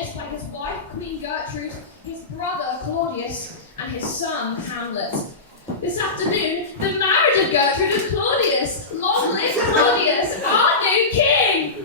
Claudius by his wife, Queen Gertrude, his brother, Claudius, and his son, Hamlet. This afternoon, the marriage of Gertrude and Claudius. Long live Claudius, our new king!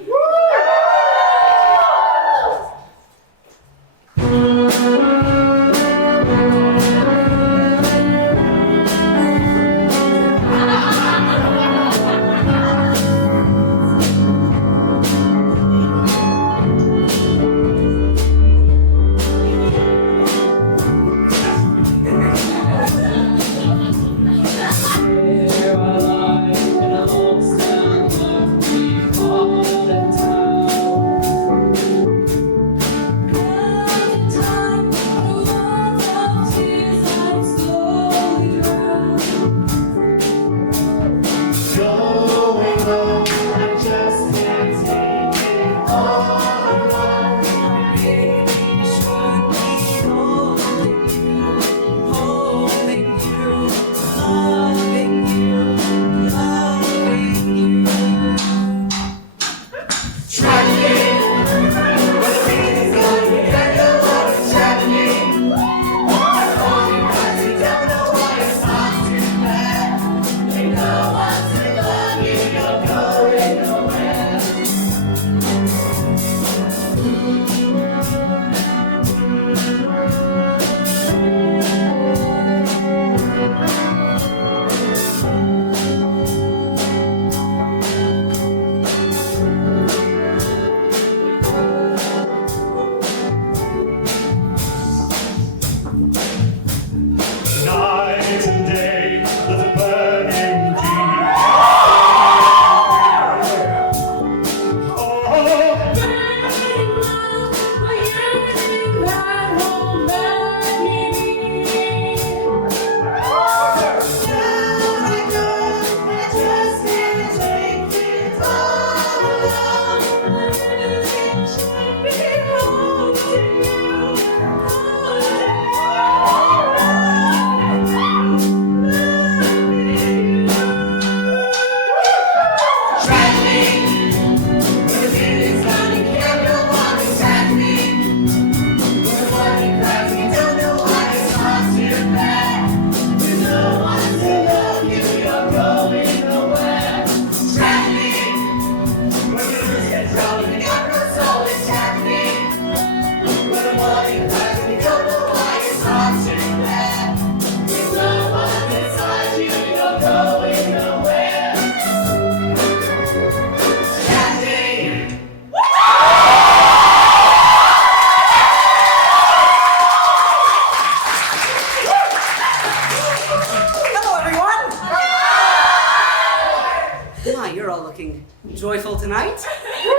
Joyful tonight.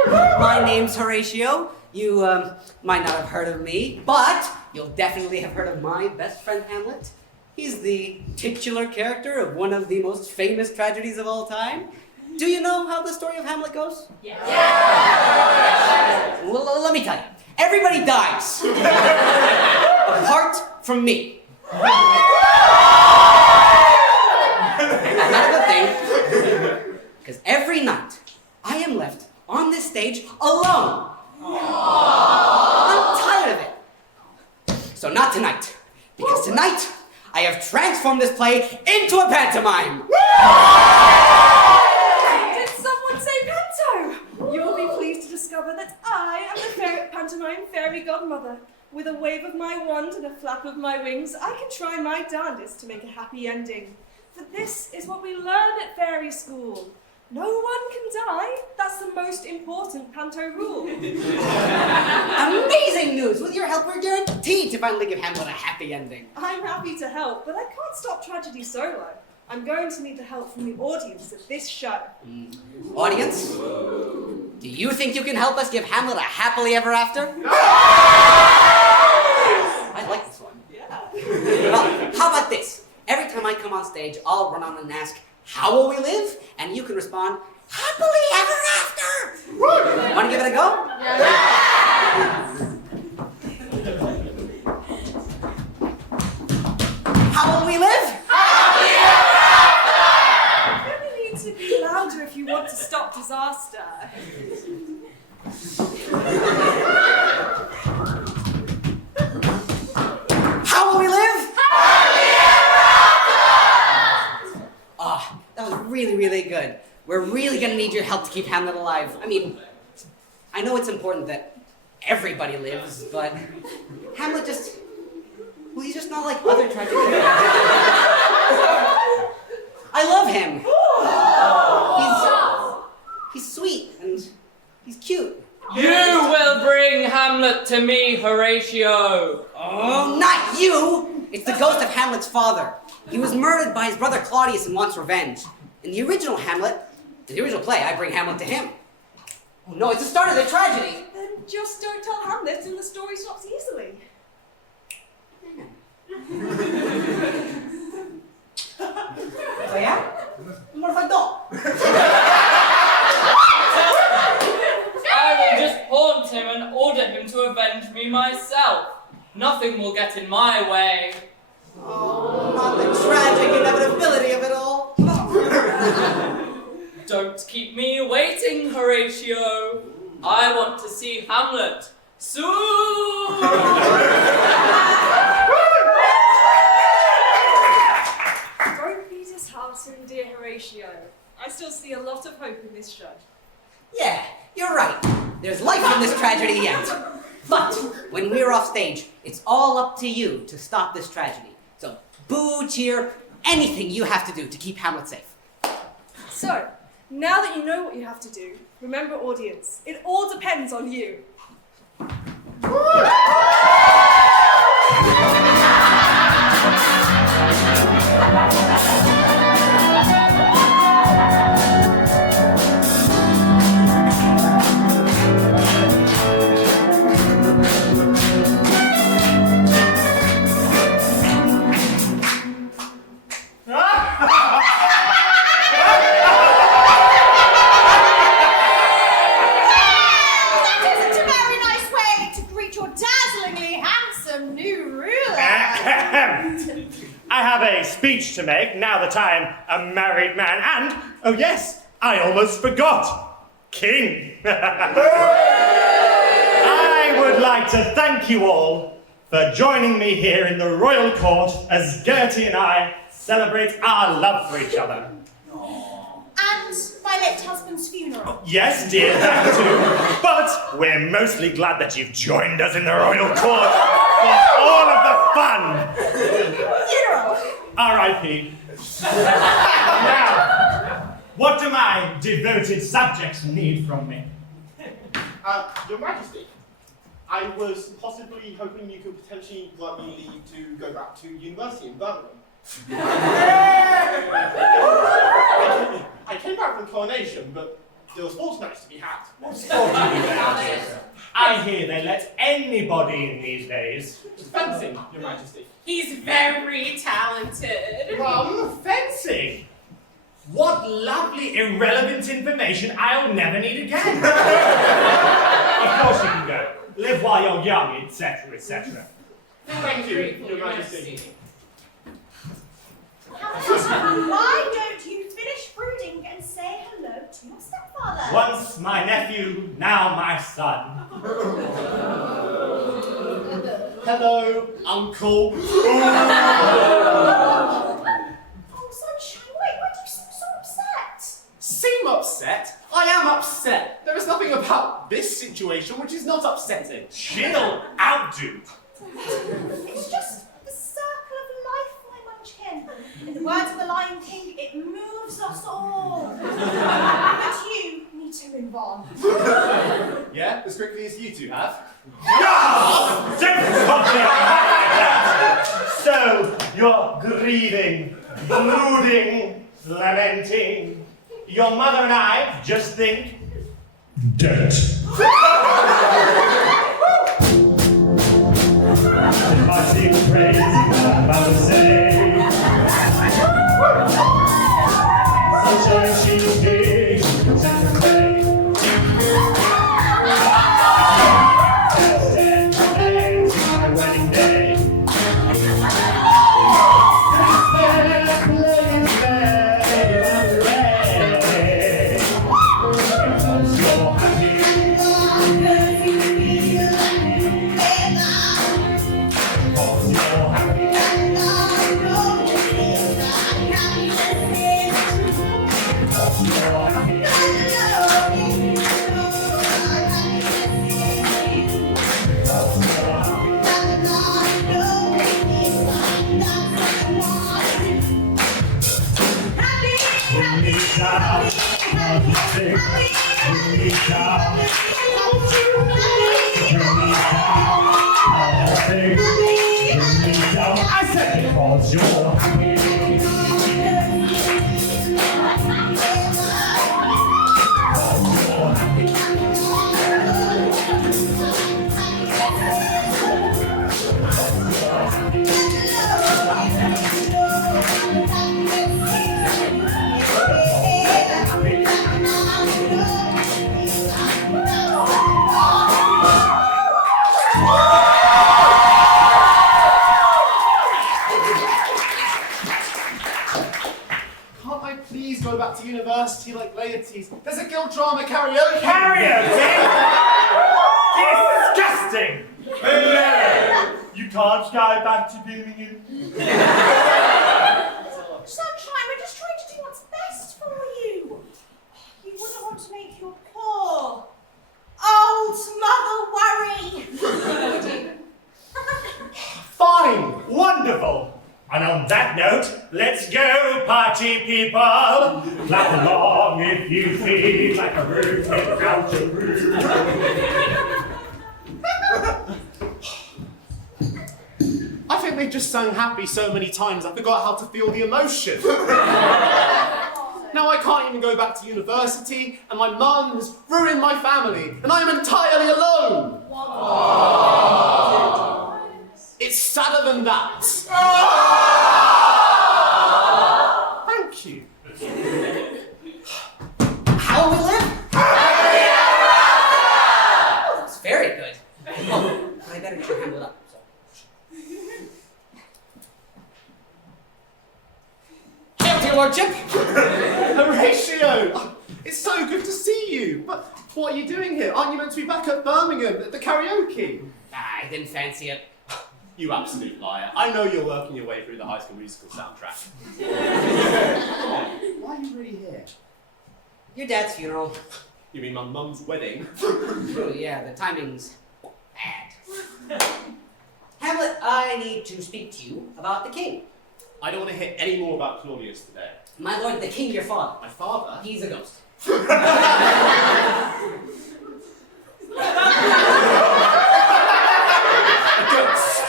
My name's Horatio. You might not have heard of me, but you'll definitely have heard of my best friend Hamlet. He's the titular character of one of the most famous tragedies of all time. Do you know how the story of Hamlet goes? Yes. Well, let me tell you. Everybody dies. Apart from me. Not a good thing. Because every night, I am left on this stage alone. I'm tired of it. So not tonight. Because tonight, I have transformed this play into a pantomime. Did someone say panto? You'll be pleased to discover that I am the pantomime fairy godmother. With a wave of my wand and a flap of my wings, I can try my darndest to make a happy ending. For this is what we learn at fairy school. No one can die. That's the most important panto rule. Amazing news! With your help, we're guaranteed to finally give Hamlet a happy ending. I'm happy to help, but I can't stop tragedy solo. I'm going to need the help from the audience of this show. Audience, do you think you can help us give Hamlet a happily ever after? I like this one. Yeah. Well, how about this? Every time I come on stage, I'll run on and ask, how will we live? And you can respond, happily ever after! Want to give it a go? Yeah! How will we live? Happily ever after! You only need to be louder if you want to stop disaster. we're really gonna need your help to keep Hamlet alive. I mean, I know it's important that everybody lives, but Hamlet well, he's just not like other tragic characters. I love him. He's sweet and he's cute. You will bring Hamlet to me, Horatio. Oh, not you! It's the ghost of Hamlet's father. He was murdered by his brother Claudius and wants revenge. In the original Hamlet, in the original play, I bring Hamlet to him. Oh no, it's the start of the tragedy. Then just don't tell Hamlet and the story stops easily. Oh yeah? What if I don't? I will just haunt him and order him to avenge me myself. Nothing will get in my way. Oh, not the tragic inevitability of it all. Don't keep me waiting, Horatio. I want to see Hamlet soon. Don't be disheartened, dear Horatio. I still see a lot of hope in this show. Yeah, you're right. There's life in this tragedy yet. But when we're off stage, it's all up to you to stop this tragedy. So boo, cheer, anything you have to do to keep Hamlet safe. So, now that you know what you have to do, remember, audience, it all depends on you. I have a speech to make now that I'm a married man, and, oh yes, I almost forgot, king. I would like to thank you all for joining me here in the royal court as Gertie and I celebrate our love for each other. And my late husband's funeral. Yes, dear, that too. But we're mostly glad that you've joined us in the royal court for all of the fun. Funeral. R.I.P. Now, what do my devoted subjects need from me? Your Majesty, I was possibly hoping you could potentially let me leave to go back to university in Birmingham. I came back from coronation, but there was sports matches to be had. What sport do you play? I hear they let anybody in these days. Fencing, Your Majesty. He's very talented. Fencing? What lovely irrelevant information I'll never need again. Of course you can go. Live while you're young, etc., etc. Thank you, Your Majesty. Why don't you finish brooding and say hello to your stepfather? Once my nephew, now my son. Hello, Uncle. Oh, sunshine, why do you seem so upset? Seem upset? I am upset. There is nothing about this situation which is not upsetting. Chill out, dude. It's just the circle of life, my munchkin. In the words of the Lion King, it moves us all. But you need to move on. Yeah, as quickly as you two have. So, you're grieving, brooding, lamenting. Your mother and I just think... Don't. If I sing praise, I'm about to say. Sunshine, she's big, take her way. university like Laertes. There's a guild drama karaoke. Karaoke? Disgusting! No! You can't go back to Birmingham. Sunshine, we're just trying to do what's best for you. You wouldn't want to make your poor old mother worry. Fine! Wonderful! And on that note, let's go, party people! Clap along if you feel like a room without a room. I think they just sang happy so many times I forgot how to feel the emotion. Now I can't even go back to university, and my mum has ruined my family, and I am entirely alone. It's sadder than that. Thank you. How we live? Oh, that's very good. Oh, but I better try handle it up. Hail to your lordship! Horatio! It's so good to see you. But what are you doing here? Aren't you meant to be back at Birmingham at the karaoke? I didn't fancy it. You absolute liar. I know you're working your way through the High School Musical soundtrack. Why are you really here? Your dad's funeral. You mean my mum's wedding? Oh yeah, the timing's bad. Hamlet, I need to speak to you about the king. I don't want to hear any more about Claudius today. My lord, the king, your father. My father? He's a ghost. A ghost.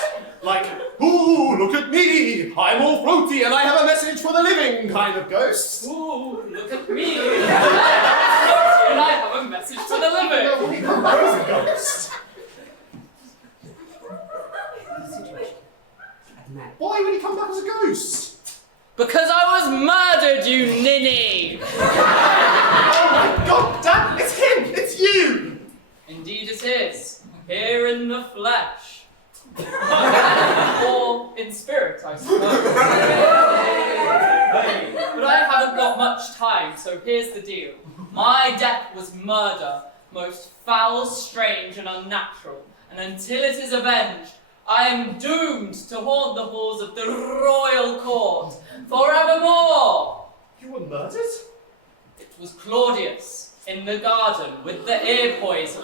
Like, ooh, look at me. I'm all floaty and I have a message for the living kind of ghost. Ooh, look at me. And I have a message for the No, living. he come back as a ghost. Why would he come back as a ghost? Because I was murdered, you ninny! Oh my god, Dad, it's him! It's you! Indeed it is. Here in the flesh. Or in spirit, I suppose. But I haven't got much time, so here's the deal. My death was murder, most foul, strange, and unnatural, and until it is avenged, I am doomed to haunt the halls of the royal court forevermore. You were murdered? It was Claudius in the garden with the ear poison.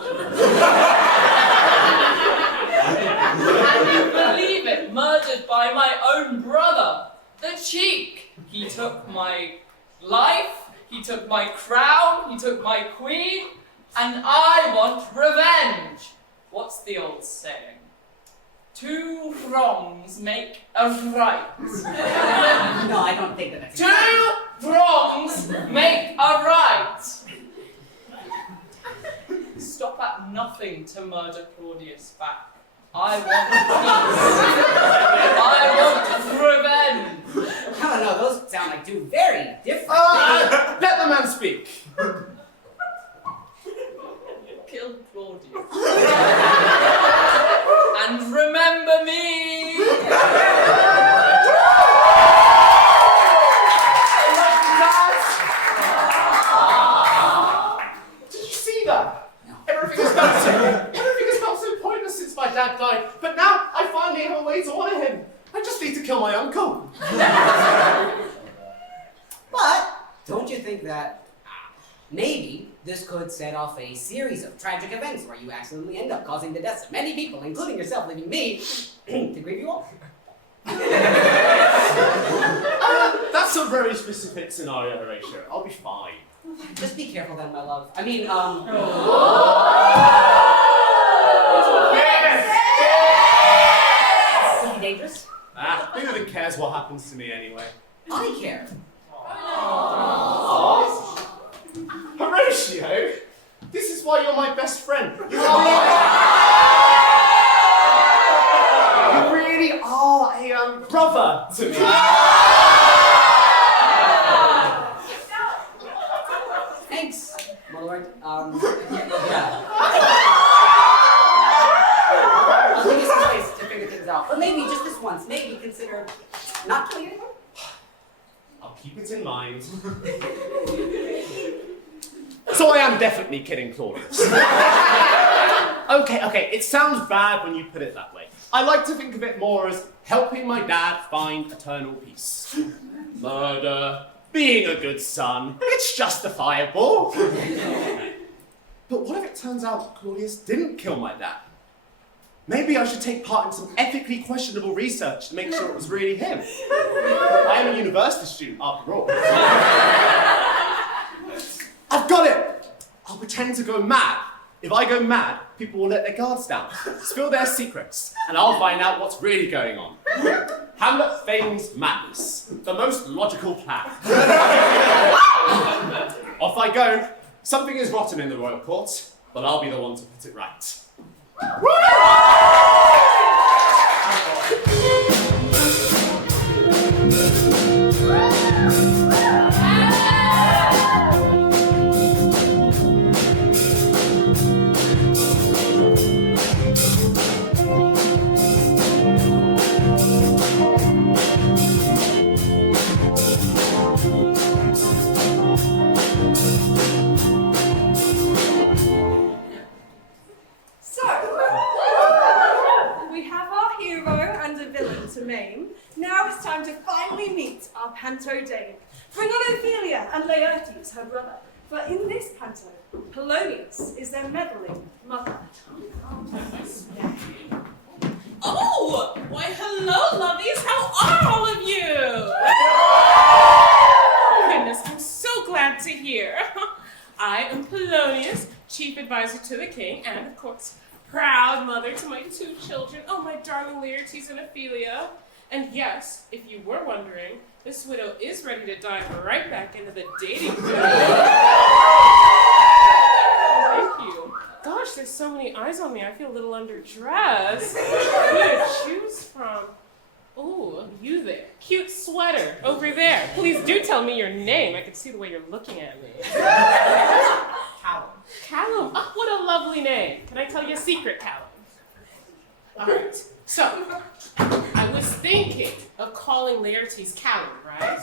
Can you believe it? Murdered by my own brother. The cheek! He took my life, he took my crown, he took my queen, and I want revenge. What's the old saying? 2 wrongs make a right. No, I don't think that's 2 wrongs make a right. Stop at nothing to murder Claudius back. I want peace. I want revenge. I don't know, those sound like 2 very different Let the man speak. Kill Claudius. And remember me. Did you see that? Everything has felt so pointless since my dad died, but now I finally have a way to honor him. I just need to kill my uncle. But don't you think that maybe this could set off a series of tragic events where you accidentally end up causing the deaths of many people, including yourself, leaving me to grieve you all? That's a very specific scenario, Horatio. I'll be fine. Just be careful then, my love. I mean, Is he dangerous? Who even cares what happens to me anyway? I care. Horatio, this is why you're my best friend. You really are a brother to me. Thanks, my lord. Yeah. I'll give you some space to figure things out. Or maybe just this once, maybe consider not killing anyone? I'll keep it in mind. So I am definitely kidding Claudius. Okay, it sounds bad when you put it that way. I like to think of it more as helping my dad find eternal peace. Murder, being a good son, it's justifiable. But what if it turns out Claudius didn't kill my dad? Maybe I should take part in some ethically questionable research to make sure it was really him. I am a university student after all. I've got it! I'll pretend to go mad. If I go mad, people will let their guards down, spill their secrets, and I'll find out what's really going on. Hamlet feigns madness, the most logical plan. Off I go. Something is rotten in the royal court, but I'll be the one to put it right. Now it's time to finally meet our panto dame. Bring on Ophelia and Laertes, her brother. For in this panto, Polonius is their meddling mother. Oh! Why, hello, lovies! How are all of you? Goodness, I'm so glad to hear. I am Polonius, chief advisor to the king, and of course, proud mother to my 2 children. Oh, my darling Laertes and Ophelia. And yes, if you were wondering, this widow is ready to dive right back into the dating pool. Thank you. Gosh, there's so many eyes on me. I feel a little underdressed. Who to choose from? Oh, you there. Cute sweater over there. Please do tell me your name. I can see the way you're looking at me. Callum. Callum. Oh, what a lovely name. Can I tell you a secret, Callum? All right. So, I was thinking of calling Laertes Callum, right?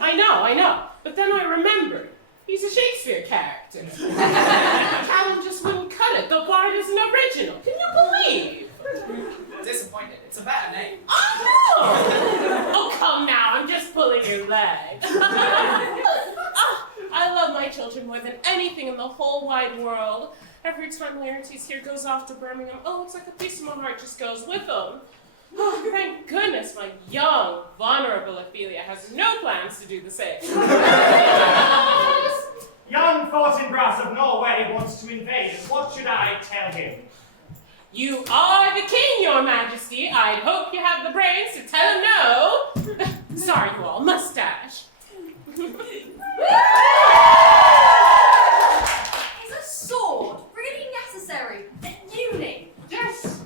I know. But then I remembered. He's a Shakespeare character. Callum just wouldn't cut it. The bard is an original. Can you believe? Disappointed. It's a better name. Oh, come now. I'm just pulling your leg. I love my children more than anything in the whole wide world. Every time Laertes here goes off to Birmingham, oh, it's like a piece of my heart just goes with him. Oh, thank goodness my young, vulnerable Ophelia has no plans to do the same. Young Fortinbras of Norway wants to invade us. What should I tell him? You are the king, your majesty. I'd hope you have the brains to tell him no. Sorry, you all. Mustache. Is a sword really necessary? A uni? Yes!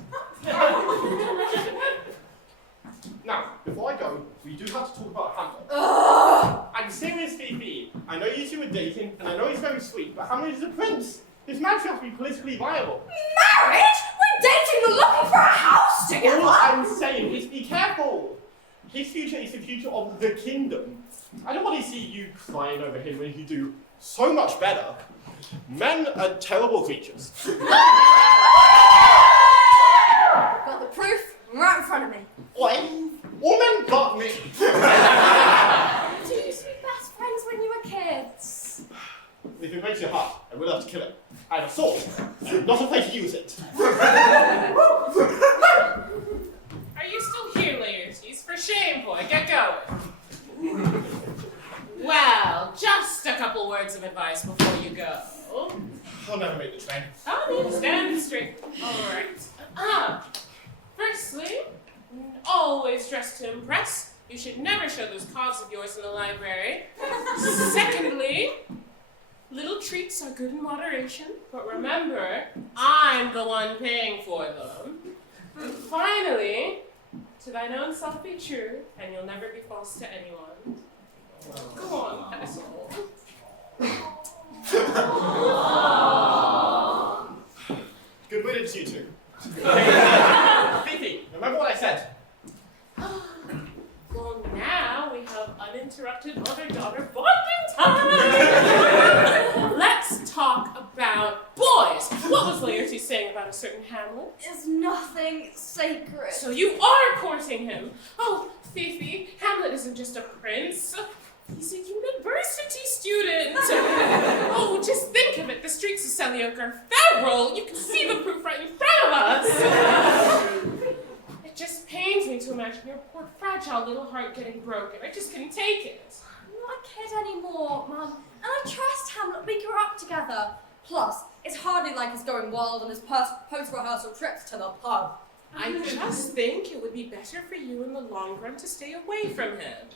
Now, before I go, we do have to talk about Hamlet. I'm serious, Fifi. I know you two are dating, and I know he's very sweet, but Hamlet is a prince. His marriage has to be politically viable. Marriage? We're dating and looking for a house together. All I'm saying is be careful. His future is the future of the kingdom. I don't want to see you crying over him when you do so much better. Men are terrible creatures. Got the proof right in front of me. Oi, all men but me. You used to be best friends when you were kids. If it breaks your heart, I will have to kill it. I have a sword. I'm not afraid to use it. Are you still here, Laertes? For shame, boy. Get going. Well, just a couple words of advice before you go. I'll never make the train. Oh, stand straight. All right. Firstly, always dress to impress. You should never show those cards of yours in the library. Secondly, little treats are good in moderation, but remember, I'm the one paying for them. And finally, to thine own self be true, and you'll never be false to anyone. Go on, asshole. Good riddance, you two. Fifi, remember what I said? Well, now we have uninterrupted mother-daughter bonding time. Let's talk about boys. What was Laertes saying about a certain Hamlet? Is nothing sacred. So you are courting him. Oh, Fifi, Hamlet isn't just a prince. He's a university student. Oh, just think of it. The streets of Seliouk are feral. You can see the proof right in front of us. It just pains me to imagine your poor fragile little heart getting broken. I just couldn't take it. I'm not a kid anymore, Mum. And I trust Hamlet. We grew up together. Plus, it's hardly like he's going wild on his post-rehearsal trips to the pub. I just think it would be better for you in the long run to stay away from him.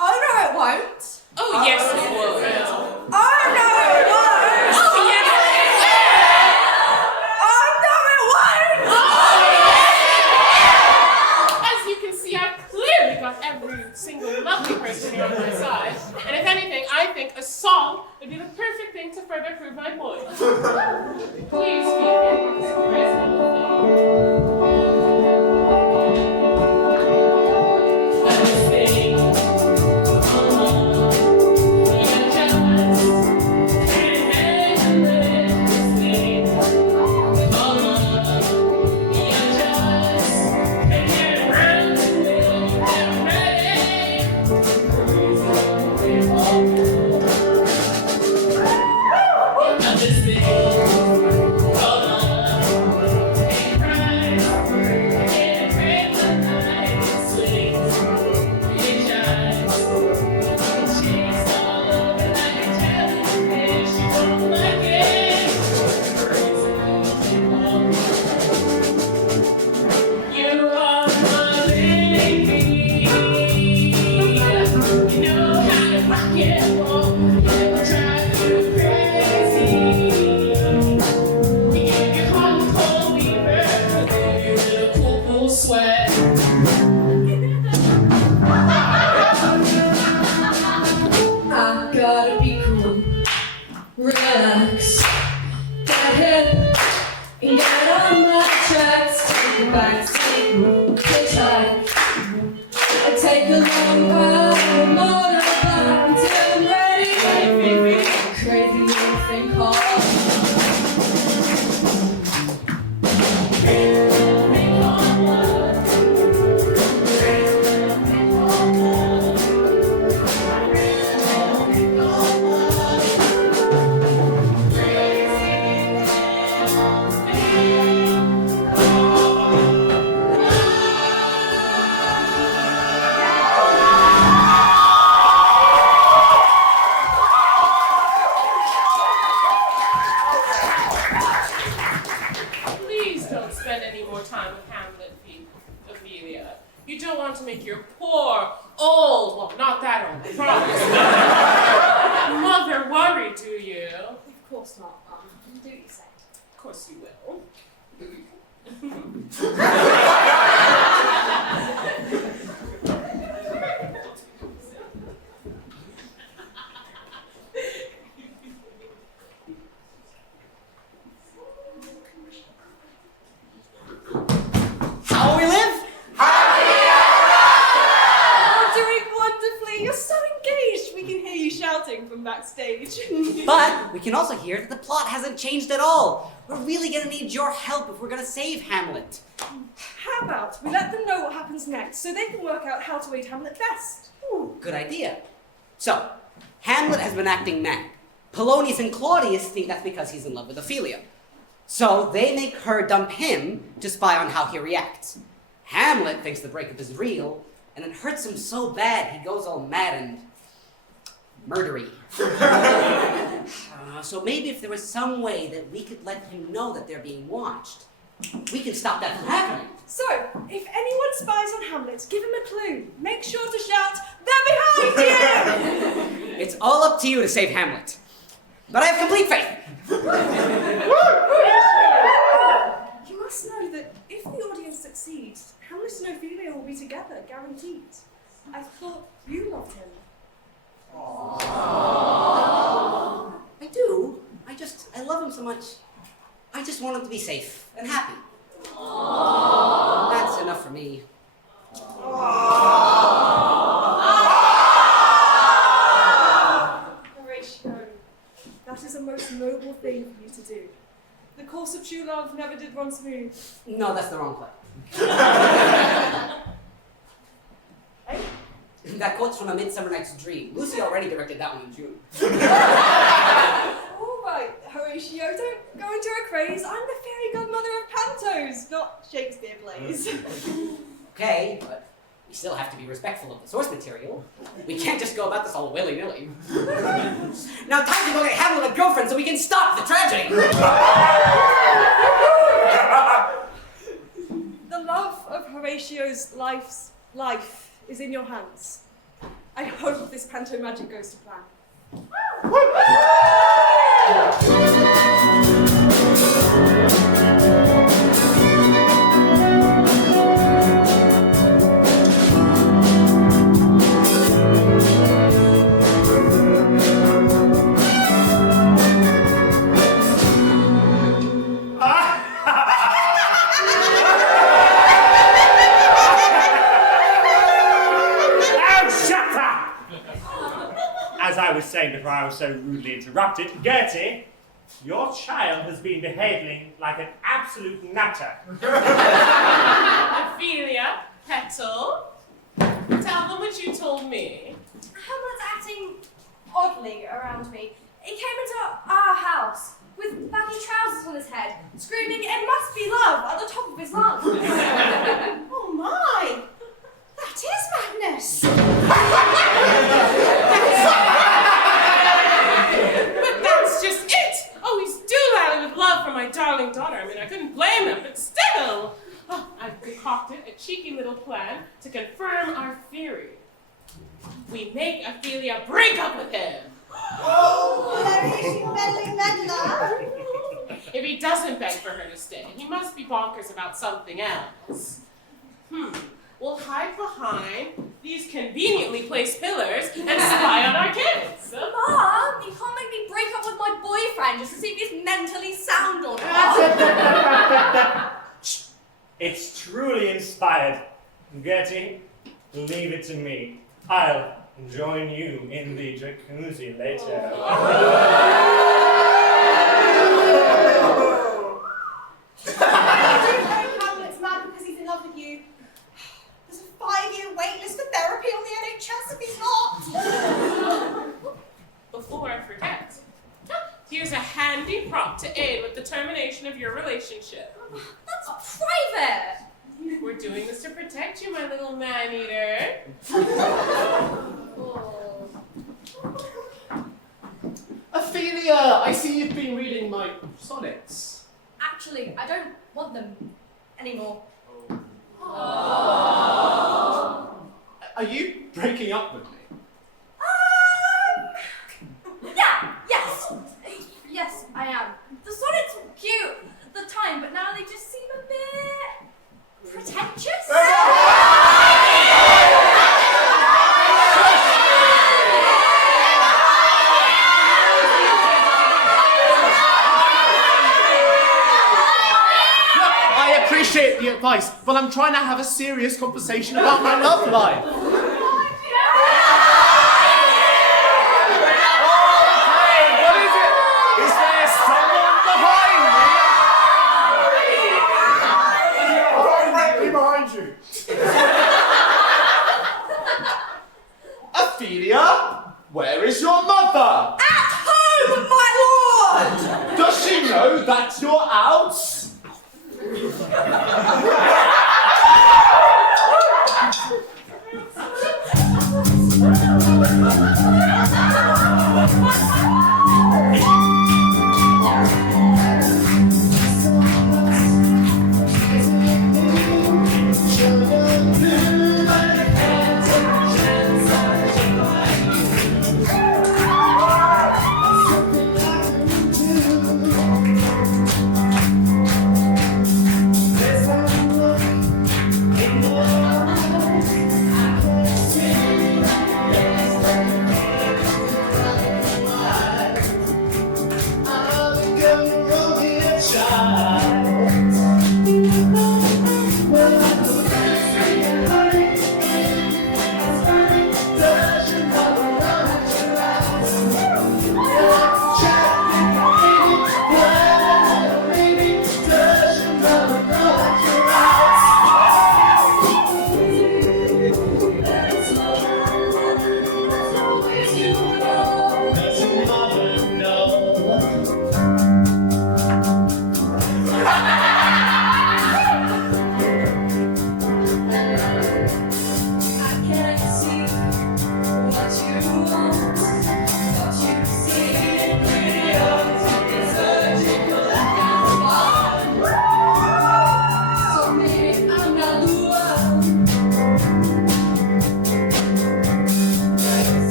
Oh, no, it won't. Oh, yes, it would. Oh, no, it won't. Oh, yes, it Oh, no, it won't. As you can see, I've clearly got every single lovely person here on my side. And if anything, I think a song would be the perfect thing to further prove my point. Please, Phoebe, this crazy little thing. But we can also hear that the plot hasn't changed at all. We're really gonna need your help if we're gonna save Hamlet. How about we let them know what happens next so they can work out how to aid Hamlet best? Ooh, good idea. So, Hamlet has been acting mad. Polonius and Claudius think that's because he's in love with Ophelia. So they make her dump him to spy on how he reacts. Hamlet thinks the breakup is real, and it hurts him so bad he goes all mad and murdery. So maybe if there was some way that we could let him know that they're being watched, we can stop that from happening. So, if anyone spies on Hamlet, give him a clue. Make sure to shout, "They're behind you!" It's all up to you to save Hamlet. But I have complete faith. You must know that if the audience succeeds, Hamlet and Ophelia will be together, guaranteed. I thought you loved him. I do. I love him so much. I just want him to be safe and happy. That's enough for me. you. No, that's the wrong play. Hey? That quote's from A Midsummer Night's Dream. Lucy already directed that one in June. All right, Horatio, don't go into a craze. I'm the fairy godmother of pantos, not Shakespeare plays. Okay, but we still have to be respectful of the source material. We can't just go about this all willy-nilly. Now time to go get Hamlet a girlfriend so we can stop the tragedy! The love of Horatio's life is in your hands. I hope this panto magic goes to plan. As I was saying before I was so rudely interrupted, Gertie, your child has been behaving like an absolute nutter. Ophelia, Petal, tell them what you told me. Hamlet's acting oddly around me. He came into our house with baggy trousers on his head, screaming, "It must be love," at the top of his lungs. Oh my! That is madness! But that's just it! Oh, he's doolally with love for my darling daughter. I mean, I couldn't blame him, but still! Oh, I've concocted a cheeky little plan to confirm our theory. We make Ophelia break up with him. Oh, you meddling meddler! If he doesn't beg for her to stay, he must be bonkers about something else. We'll hide behind these conveniently placed pillars and spy on our kids. Mom, you can't make me break up with my boyfriend just to see if he's mentally sound or not. It's truly inspired. Gertie, leave it to me. I'll join you in the jacuzzi later. Hamlet's mad because he's in love with you. There's a 5-year wait list for therapy on the NHS if he's not. Before I forget, here's a handy prop to aid with the termination of your relationship. That's private. We're doing this to protect you, my little man-eater. Ophelia, I see you've been reading my sonnets. Actually, I don't want them anymore. Are you breaking up with me? Yes, I am. The sonnets were cute at the time, but now they just seem a bit pretentious. I appreciate the advice, but I'm trying to have a serious conversation about my love life. Ophelia, where is your mother? At home, my lord! Does she know that you're out? Show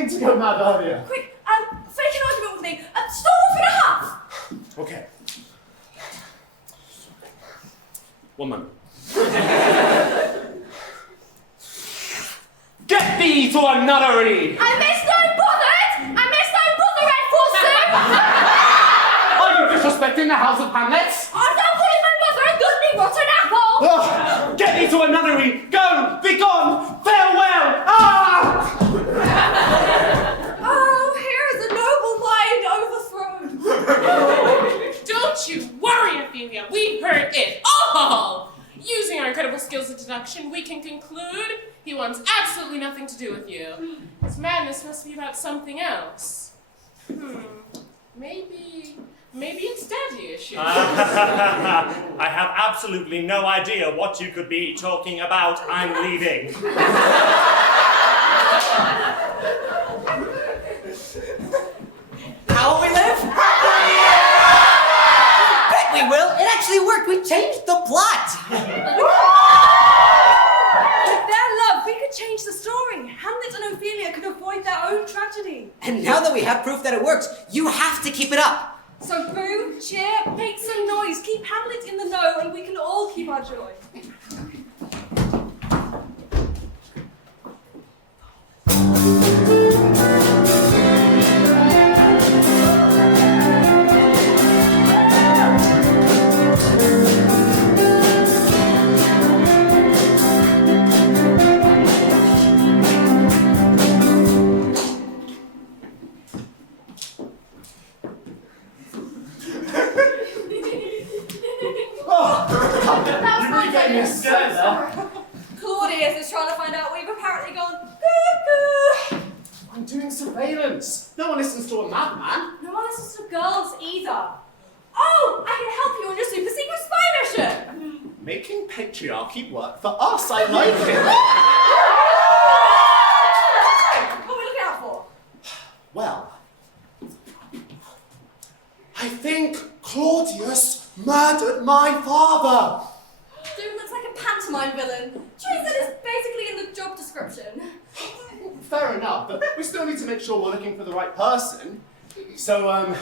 mean to go mad earlier. Quick, fake an argument with me. Stop and a half! Okay. 1 moment. Get thee to a nunnery! I miss no bothered! I miss no bothered, forsooth! Are you disrespecting the house of Hamlet? I'm not calling my mother a goodly rotten apple! Ugh. Get thee to a nunnery! Go! Be gone! Farewell! Ah! Oh, here's a noble mind overthrown. Don't you worry, Ophelia. We've heard it all. Using our incredible skills of deduction, we can conclude he wants absolutely nothing to do with you. His madness must be about something else. Maybe it's daddy issues. I have absolutely no idea what you could be talking about. I'm leaving. How will we live? Bet we will. It actually worked. We changed the plot. With their love, we could change the story. Hamlet and Ophelia could avoid their own tragedy. And now that we have proof that it works, you have to keep it up. So boo, cheer, make some noise, keep Hamlet in the know, and we can all keep our joy. You really gave me a scare there. Claudius is trying to find out we've apparently gone cuckoo. I'm doing surveillance. No one listens to a madman. No one listens to girls either. Oh, I can help you on your super secret spy mission. Making patriarchy work for us. I like it. What are we looking out for? Well, I think Claudius murdered my father. Dude looks like a pantomime villain. Treason is basically in the job description. Fair enough, but we still need to make sure we're looking for the right person. So,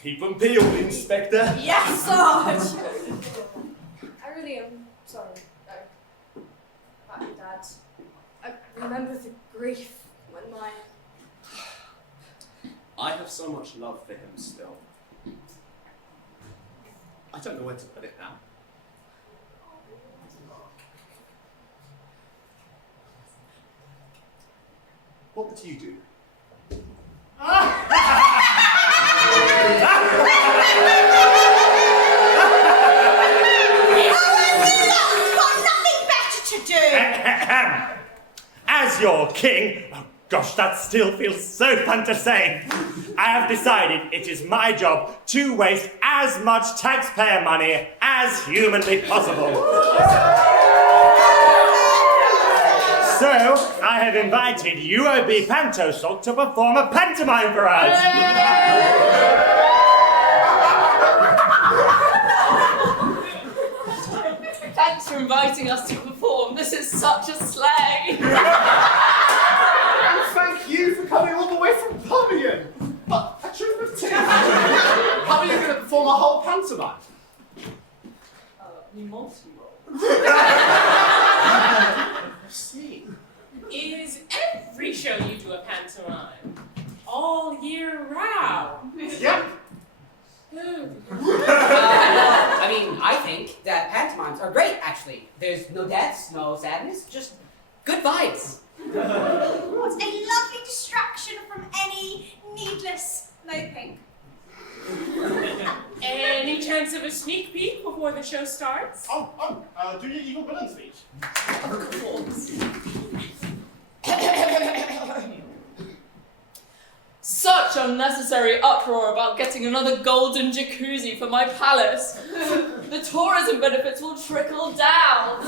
keep them peeled, Inspector. Yes, Sarge! I really am sorry, though. About your dad. I remember the grief when my... I have so much love for him still. I don't know where to put it now. What would you do? As your king, oh gosh, that still feels so fun to say. I have decided it is my job to waste as much taxpayer money as humanly possible. So, I have invited UOB Pantosol to perform a pantomime for us. Thanks for inviting us to perform. This is such a sleigh. And thank you for coming all the way from Birmingham. But a troop of two. How are you going to perform a whole pantomime? Multi-role. I see. Is every show you do a pantomime? All year round? Yep. I mean, I think that pantomimes are great, actually. There's no deaths, no sadness, just good vibes. What a lovely distraction from any needless moping. Any chance of a sneak peek before the show starts? Do your evil villain speech. Of course. Such unnecessary uproar about getting another golden jacuzzi for my palace. The tourism benefits will trickle down.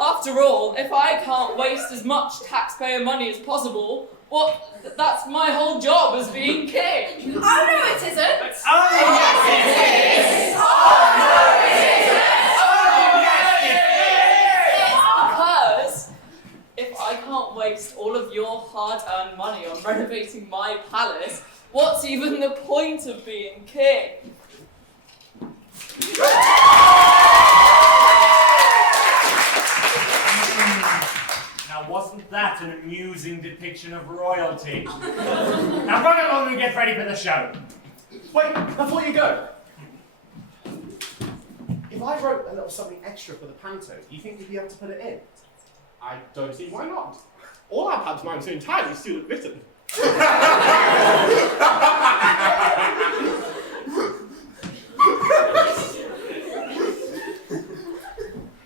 After all, if I can't waste as much taxpayer money as possible, well, that's my whole job as being king. Oh no, it isn't! Oh, yes, it is! Oh no, it isn't! Because if I can't waste all of your hard-earned money on renovating my palace, what's even the point of being king? Now, wasn't that an amusing depiction of royalty? Now run along and get ready for the show. Wait, before you go. If I wrote a little something extra for the panto, do you think you'd be able to put it in? I don't see why not. All our pantomimes are entirely student written.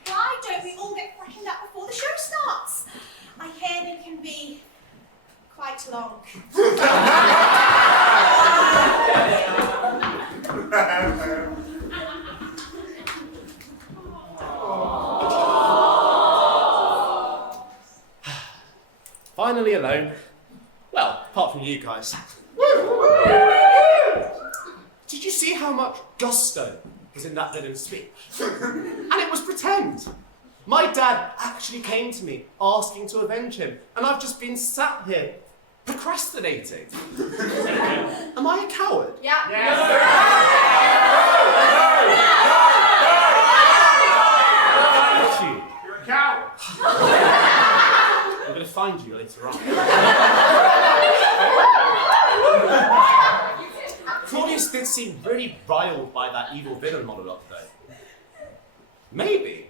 Why don't we all get freshened up before the show starts? I hear they can be quite long. Finally alone. Well, apart from you guys. Did you see how much gusto was in that little speech? And it was pretend. My dad actually came to me asking to avenge him, and I've just been sat here procrastinating. Am I a coward? Yeah. You're a coward. I'm going to find you later on. Claudius did seem really riled by that evil villain monologue, though. Maybe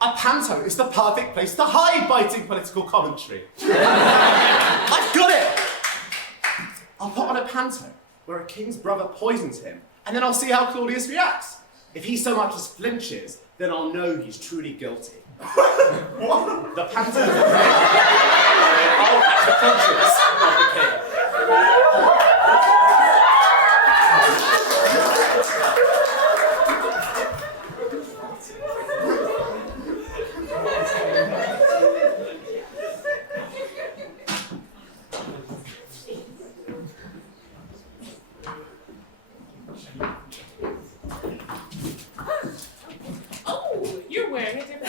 a panto is the perfect place to hide biting political commentary. I've got it! I'll put on a panto where a king's brother poisons him, and then I'll see how Claudius reacts. If he so much as flinches, then I'll know he's truly guilty. What? The panto is the I'll catch the conscience of the king. Oh, you're wearing a different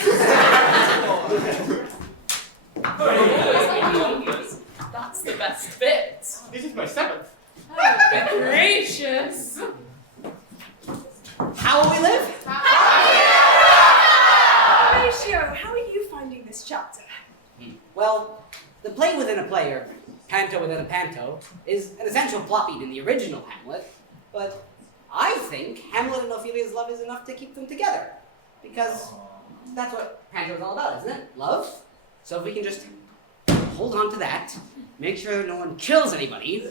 That's the best bit. This is my 7th. Oh, good gracious. How will we live? Horatio, how are you finding this chapter? Well, the play within a play, or panto within a panto, is an essential plot beat in the original Hamlet, but I think Hamlet and Ophelia's love is enough to keep them together. Because that's what panto is all about, isn't it? Love? So if we can just hold on to that, make sure no one kills anybody,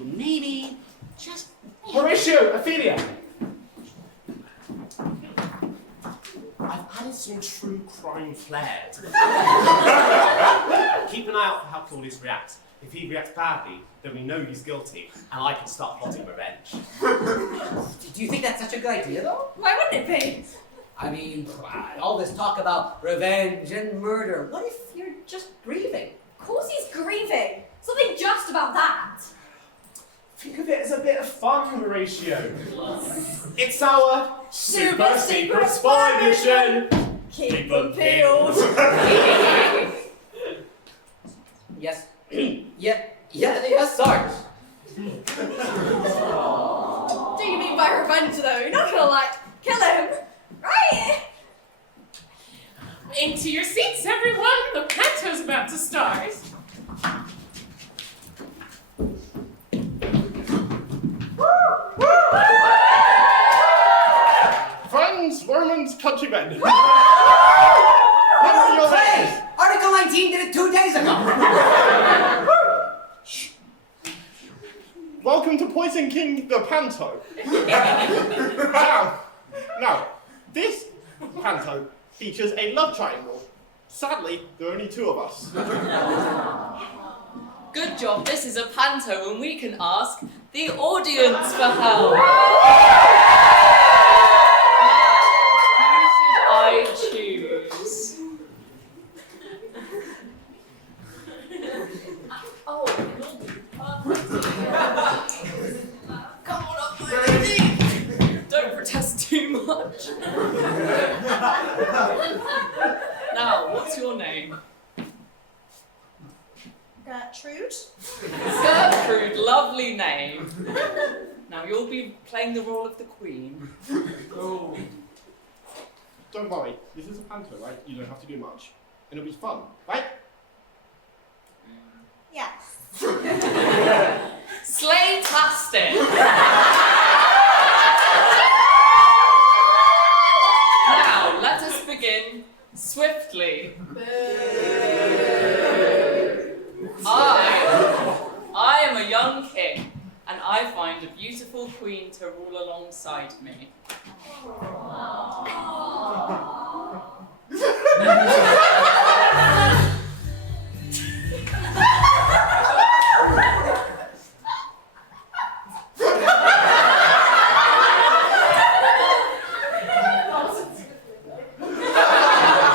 maybe just... Horatio, Ophelia! I've added some true crime flair to the Keep an eye out for how Claudius reacts. If he reacts badly, then we know he's guilty, and I can start plotting revenge. Do you think that's such a good idea, though? Why wouldn't it be? I mean, all this talk about revenge and murder, what if you're just grieving? Of course he's grieving. Something just about that. Think of it as a bit of fun, Horatio. It's our super secret spy mission. Keep them peeled. Yes. Yes, Sarge. Do you mean by revenge though? You're not gonna kill him, right? Into your seats, everyone. The panto's about to start. Friends, Romans, countrymen. What are your play? names? Article 19 did it 2 days ago. Welcome to Poison King the Panto. Now, this panto features a love triangle. Sadly, there are only 2 of us. Good job, this is a panto and we can ask the audience for help. Who should I choose? Oh, come on up, my lady. Don't protest too much. Now, what's your name? Gertrude. Gertrude, lovely name. Now you'll be playing the role of the queen. Oh. Don't worry, this is a panto, right? You don't have to do much. And it'll be fun, right? Yes. Slaytastic! Now, let us begin swiftly. I am a young king, and I find a beautiful queen to rule alongside me.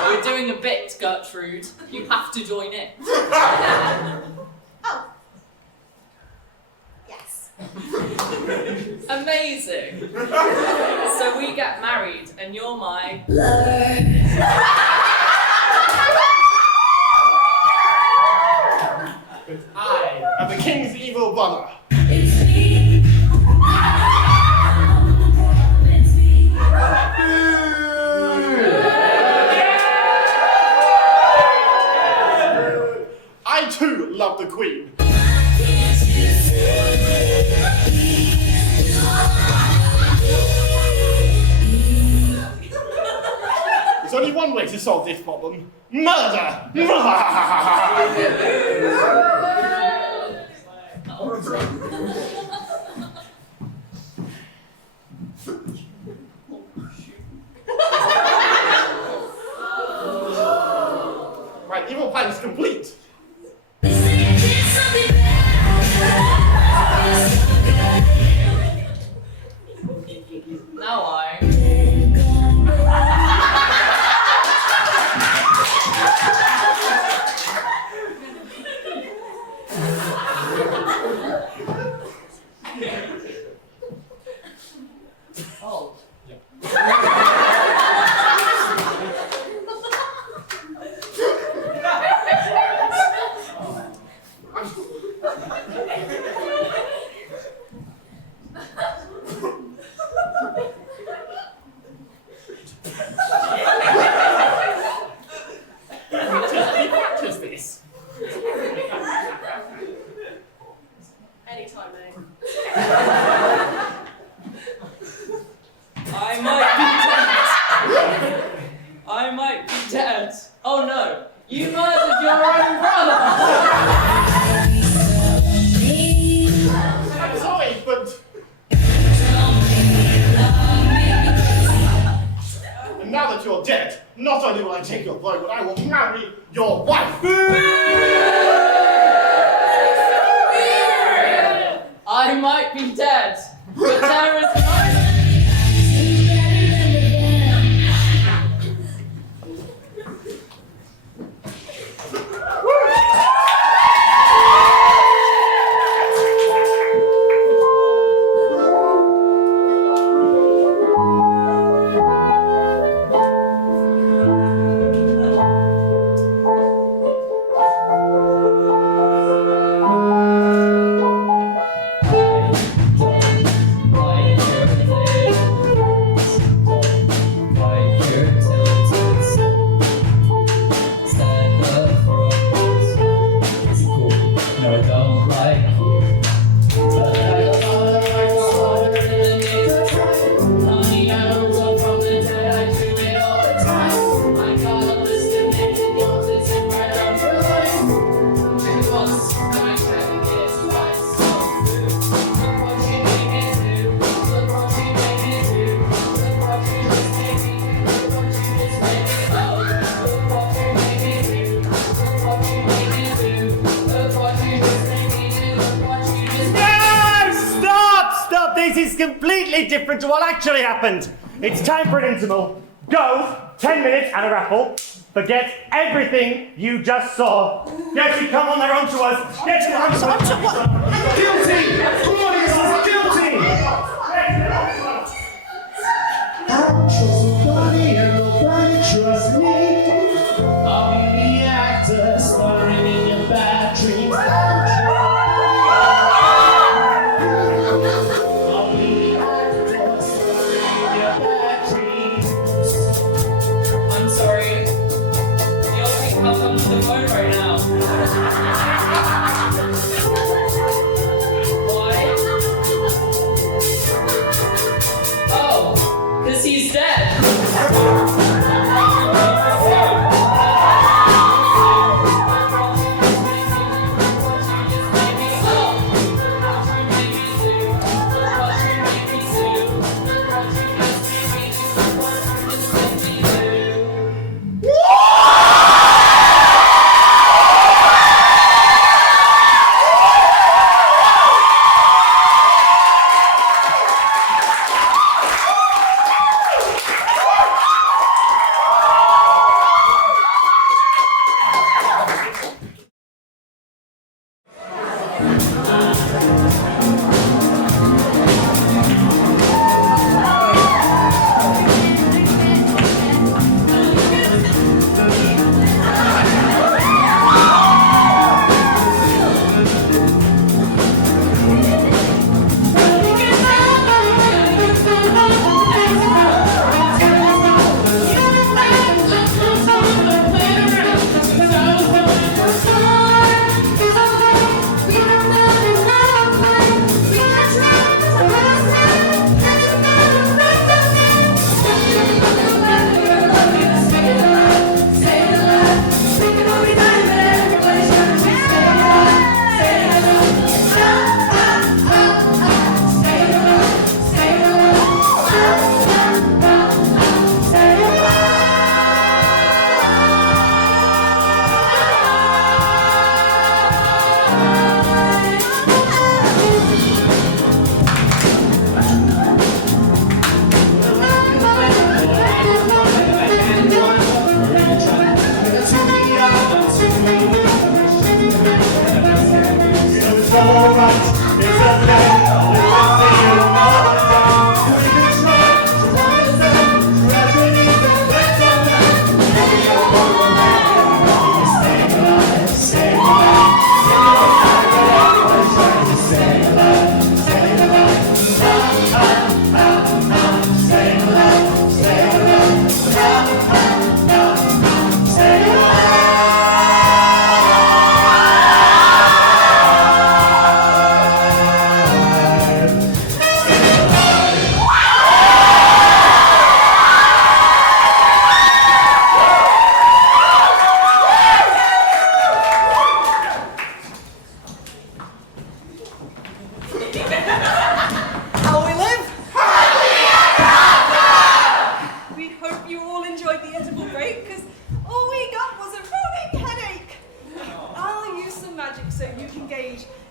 We're doing a bit, Gertrude. You have to join in. Oh. Yes. Amazing. So we get married, and you're my... I am the king's evil brother. I too love the queen. There's only one way to solve this problem. Murder! My evil plan is complete. Now I... Oh. Practice this. Anytime, mate. I might be dead. I might be dead. Oh no, you murdered your own brother! I'm sorry, but... And now that you're dead, not only will I take your throne, but I will marry your wife! I might be dead, but there is no... This is completely different to what actually happened. It's time for an interval. Go, 10 minutes and a raffle. Forget everything you just saw. Get come on, they're onto us. Get onto us. Guilty! Claudius is guilty! I trust nobody and nobody trusts me. I'll be the actor starring in your bad dreams. the phone right now. Why? Oh, because he's dead.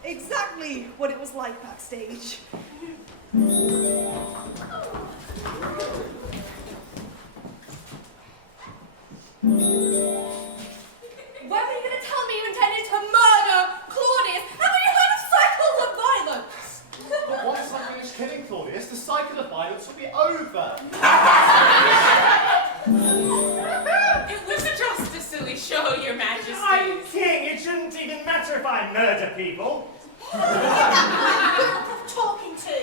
exactly what it was like backstage. When were you going to tell me you intended to murder Claudius? Haven't you heard of cycles of violence? But once I finish killing Claudius, the cycle of violence will be over. It was just a silly show, Your Majesty. I'm king. It shouldn't even matter if I murder people. Who do you think that you're talking to?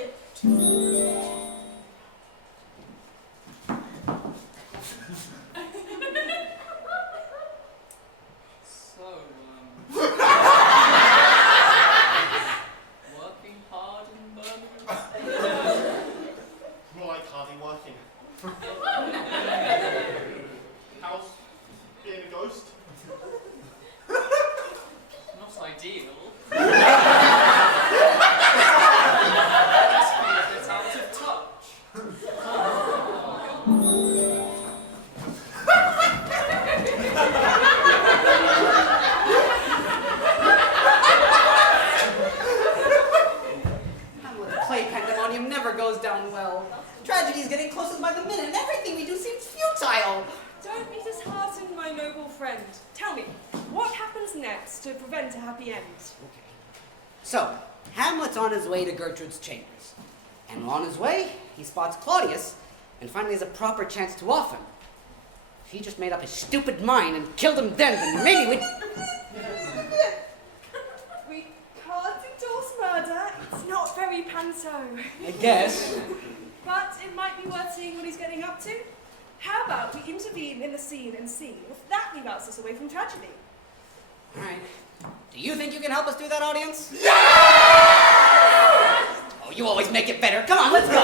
Working hard in Birmingham? More like hardly working. House being a ghost. Not ideal. It's out of touch. Hamlet's play pandemonium never goes down well. Tragedy's getting closer by the minute, and everything we do seems futile. Don't be disheartened, my noble friend. Tell me, what happens next to prevent a happy end? Okay. So, Hamlet's on his way to Gertrude's chambers. And on his way, he spots Claudius, and finally has a proper chance to off him. If he just made up his stupid mind and killed him then maybe we'd... We can't endorse murder. It's not very panto. I guess. But it might be worth seeing what he's getting up to. How about we intervene in the scene and see if that leads us away from tragedy? All right. Do you think you can help us do that, audience? Oh, you always make it better. Come on, let's go.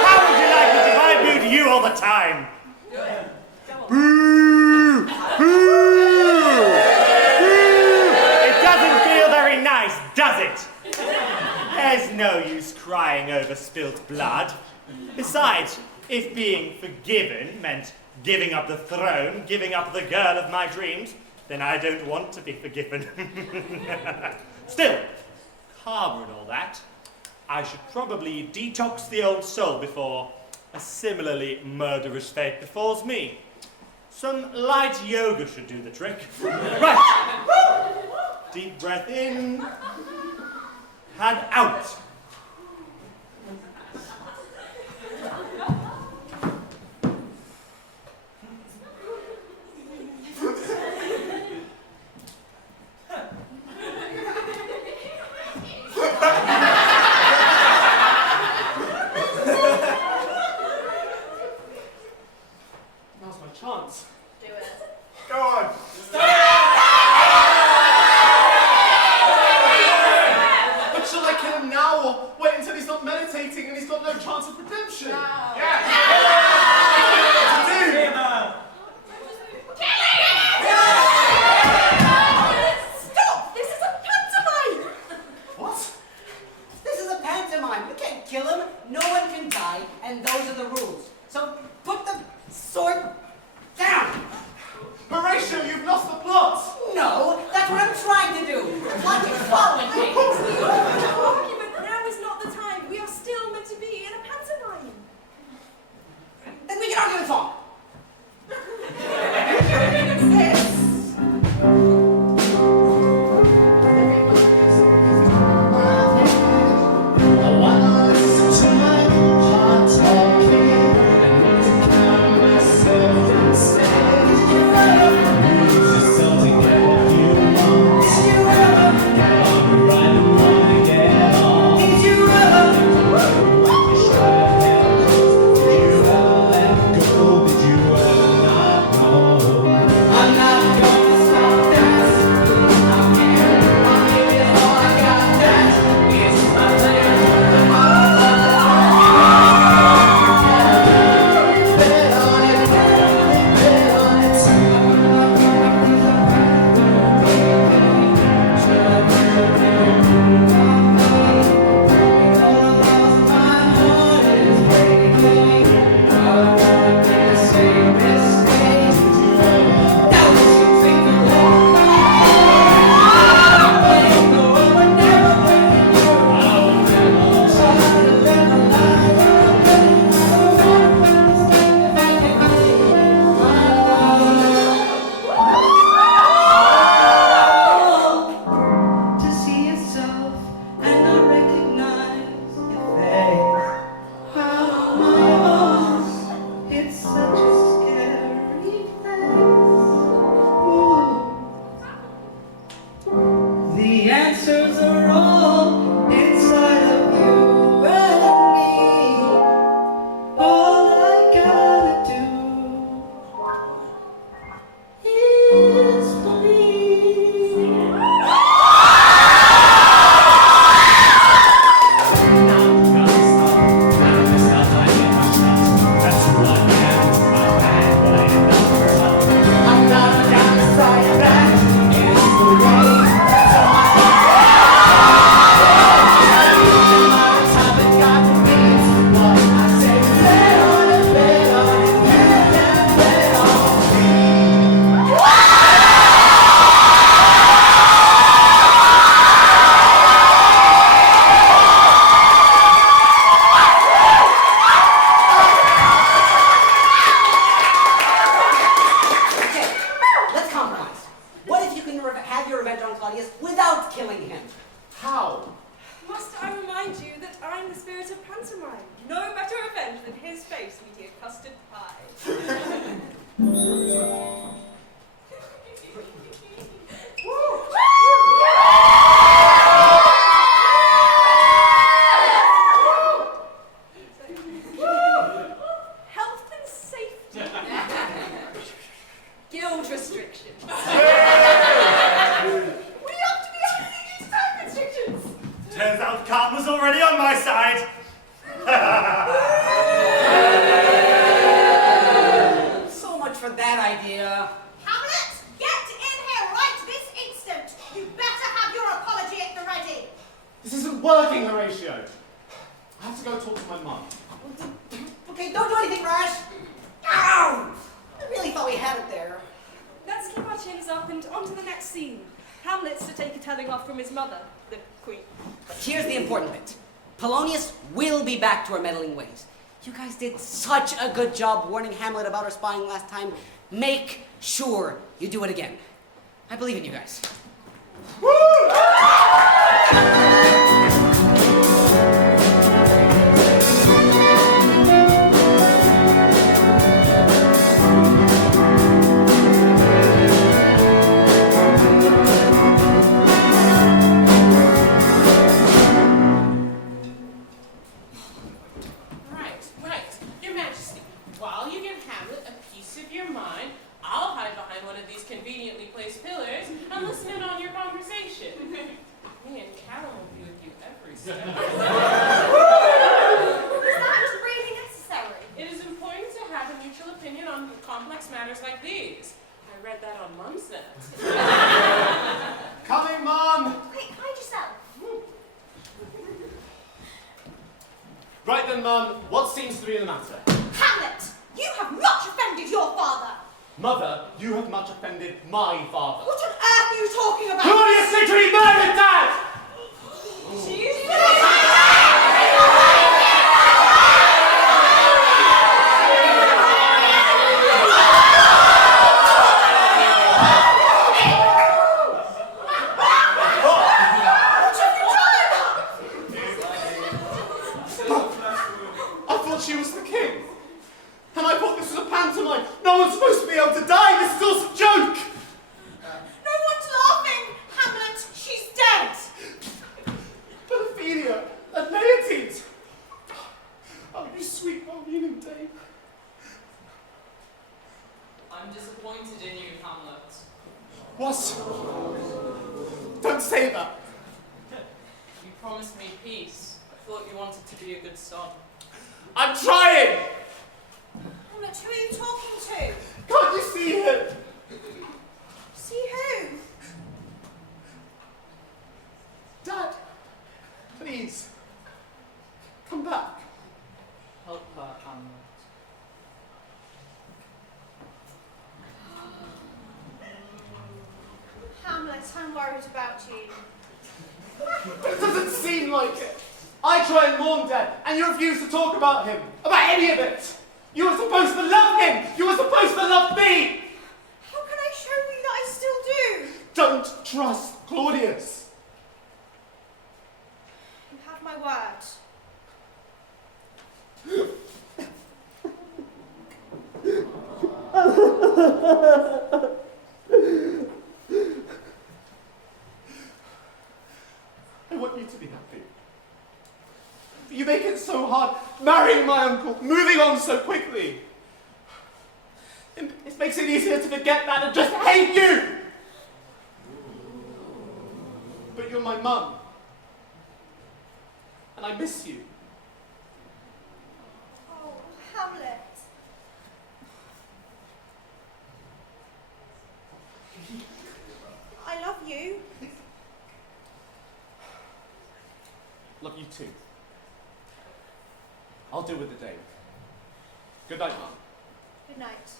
How would you like it if I booed you all the time? Boo! Boo! Boo! It doesn't feel very nice, does it? There's no use crying over spilt blood. Besides, if being forgiven meant giving up the throne, giving up the girl of my dreams, then I don't want to be forgiven. Still, karma and all that, I should probably detox the old soul before a similarly murderous fate befalls me. Some light yoga should do the trick. Right. Deep breath in and out. Now's my chance. Do it. Go on. But shall I kill him now can have your revenge on Claudius without killing him. How? Must I remind you that I'm the spirit of pantomime? No better revenge than his face eating a custard pie. Health and safety. Guild restrictions. We have to be under these time restrictions. Turns out karma's already on my side. So much for that idea. Hamlet, get in here right this instant. You better have your apology at the ready. This isn't working, Horatio. I have to go talk to my mum. Okay, don't do anything rash. Ow! I really thought we had it there. Let's keep our chins up and on to the next scene. Hamlet's to take a telling off from his mother, the queen. But here's the important bit. Polonius will be back to her meddling ways. You guys did such a good job warning Hamlet about her spying last time. Make sure you do it again. I believe in you guys. Right. Your Majesty, while you give Hamlet a piece of your mind, I'll hide behind one of these conveniently placed pillars and listen in on your conversation. Me and Callum will be with you every step. Is that really necessary? It is important to have a mutual opinion on complex matters like these. I read that on Mumsnet. Coming, Mum! Quick, hide yourself. Right then, Mum, what seems to be the matter? Hamlet, you have much offended your father. Mother, you have much offended my father. What on earth are you talking about? Claudius literally murdered Dad! I thought she was the king. And I thought this was a pantomime. No one's supposed to be able to die. This is all some joke. No one's laughing, Hamlet. She's dead. But Ophelia and Laertes. Oh, you sweet, well-meaning dame. I'm disappointed in you, Hamlet. What? Don't say that. You promised me peace. I thought you wanted to be a good son. I'm trying! Hamlet, who are you talking to? Can't you see him? See who? Dad, please, come back. Help her, Hamlet. Hamlet, I'm worried about you. It doesn't seem like it. I try and mourn Dad, and you refuse to talk about him, about any of it. You were supposed to love him. You were supposed to love me. How can I show you that I still do? Don't trust Claudius. You have my word. I want you to be happy. You make it so hard marrying my uncle, moving on so quickly. It makes it easier to forget that and just hate you. But you're my mum. And I miss you. Oh, Hamlet. I love you. Love you too. I'll deal with the day. Good night, Mum. Good night.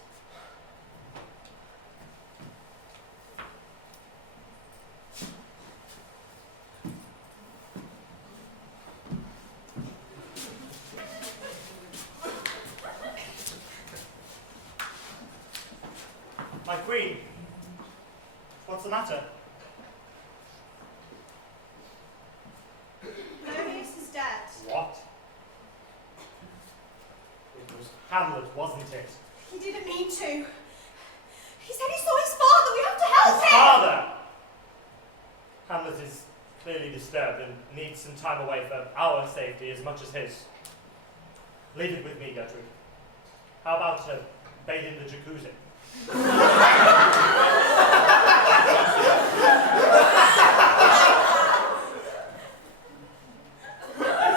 My queen, What's the matter? Polonius is dead. What? It was Hamlet, wasn't it? He didn't mean to. He said he saw his father. We have to help His him. father! Hamlet is clearly disturbed and needs some time away for our safety as much as his. Leave it with me, Gertrude. How about bathe in the jacuzzi?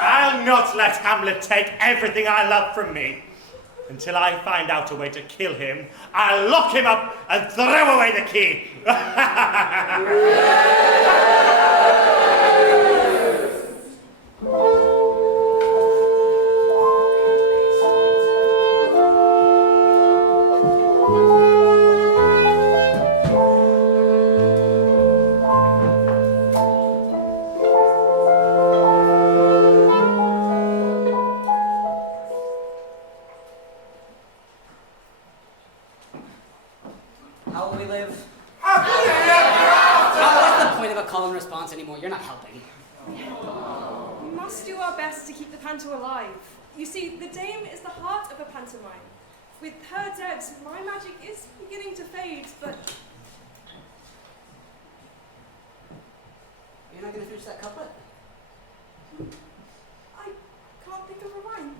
I'll not let Hamlet take everything I love from me. Until I find out a way to kill him, I'll lock him up and throw away the key. How will we live? Oh, what's the point of a call and response anymore? You're not helping. We must do our best to keep the panto alive. You see, the dame is the heart of a pantomime. With her dead, my magic is beginning to fade, but You're not going to finish that couplet? I can't think of a rhyme.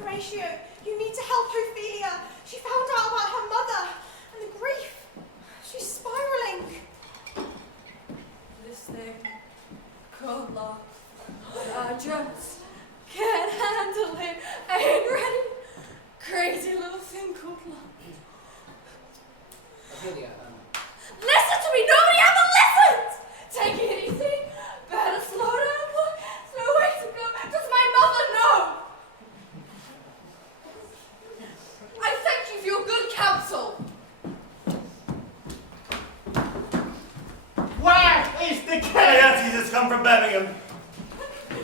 Horatio, you need to help Ophelia. She found out about her mother and the grief. She's spiraling. This thing called love, I just can't handle it. I ain't ready. Crazy little thing called love. Ophelia, Listen to me! Nobody ever listens! Take it easy. Better slow down. No way to go. Does my mother know? I thank you for your good counsel. Where is the key? Laertes has come from Birmingham.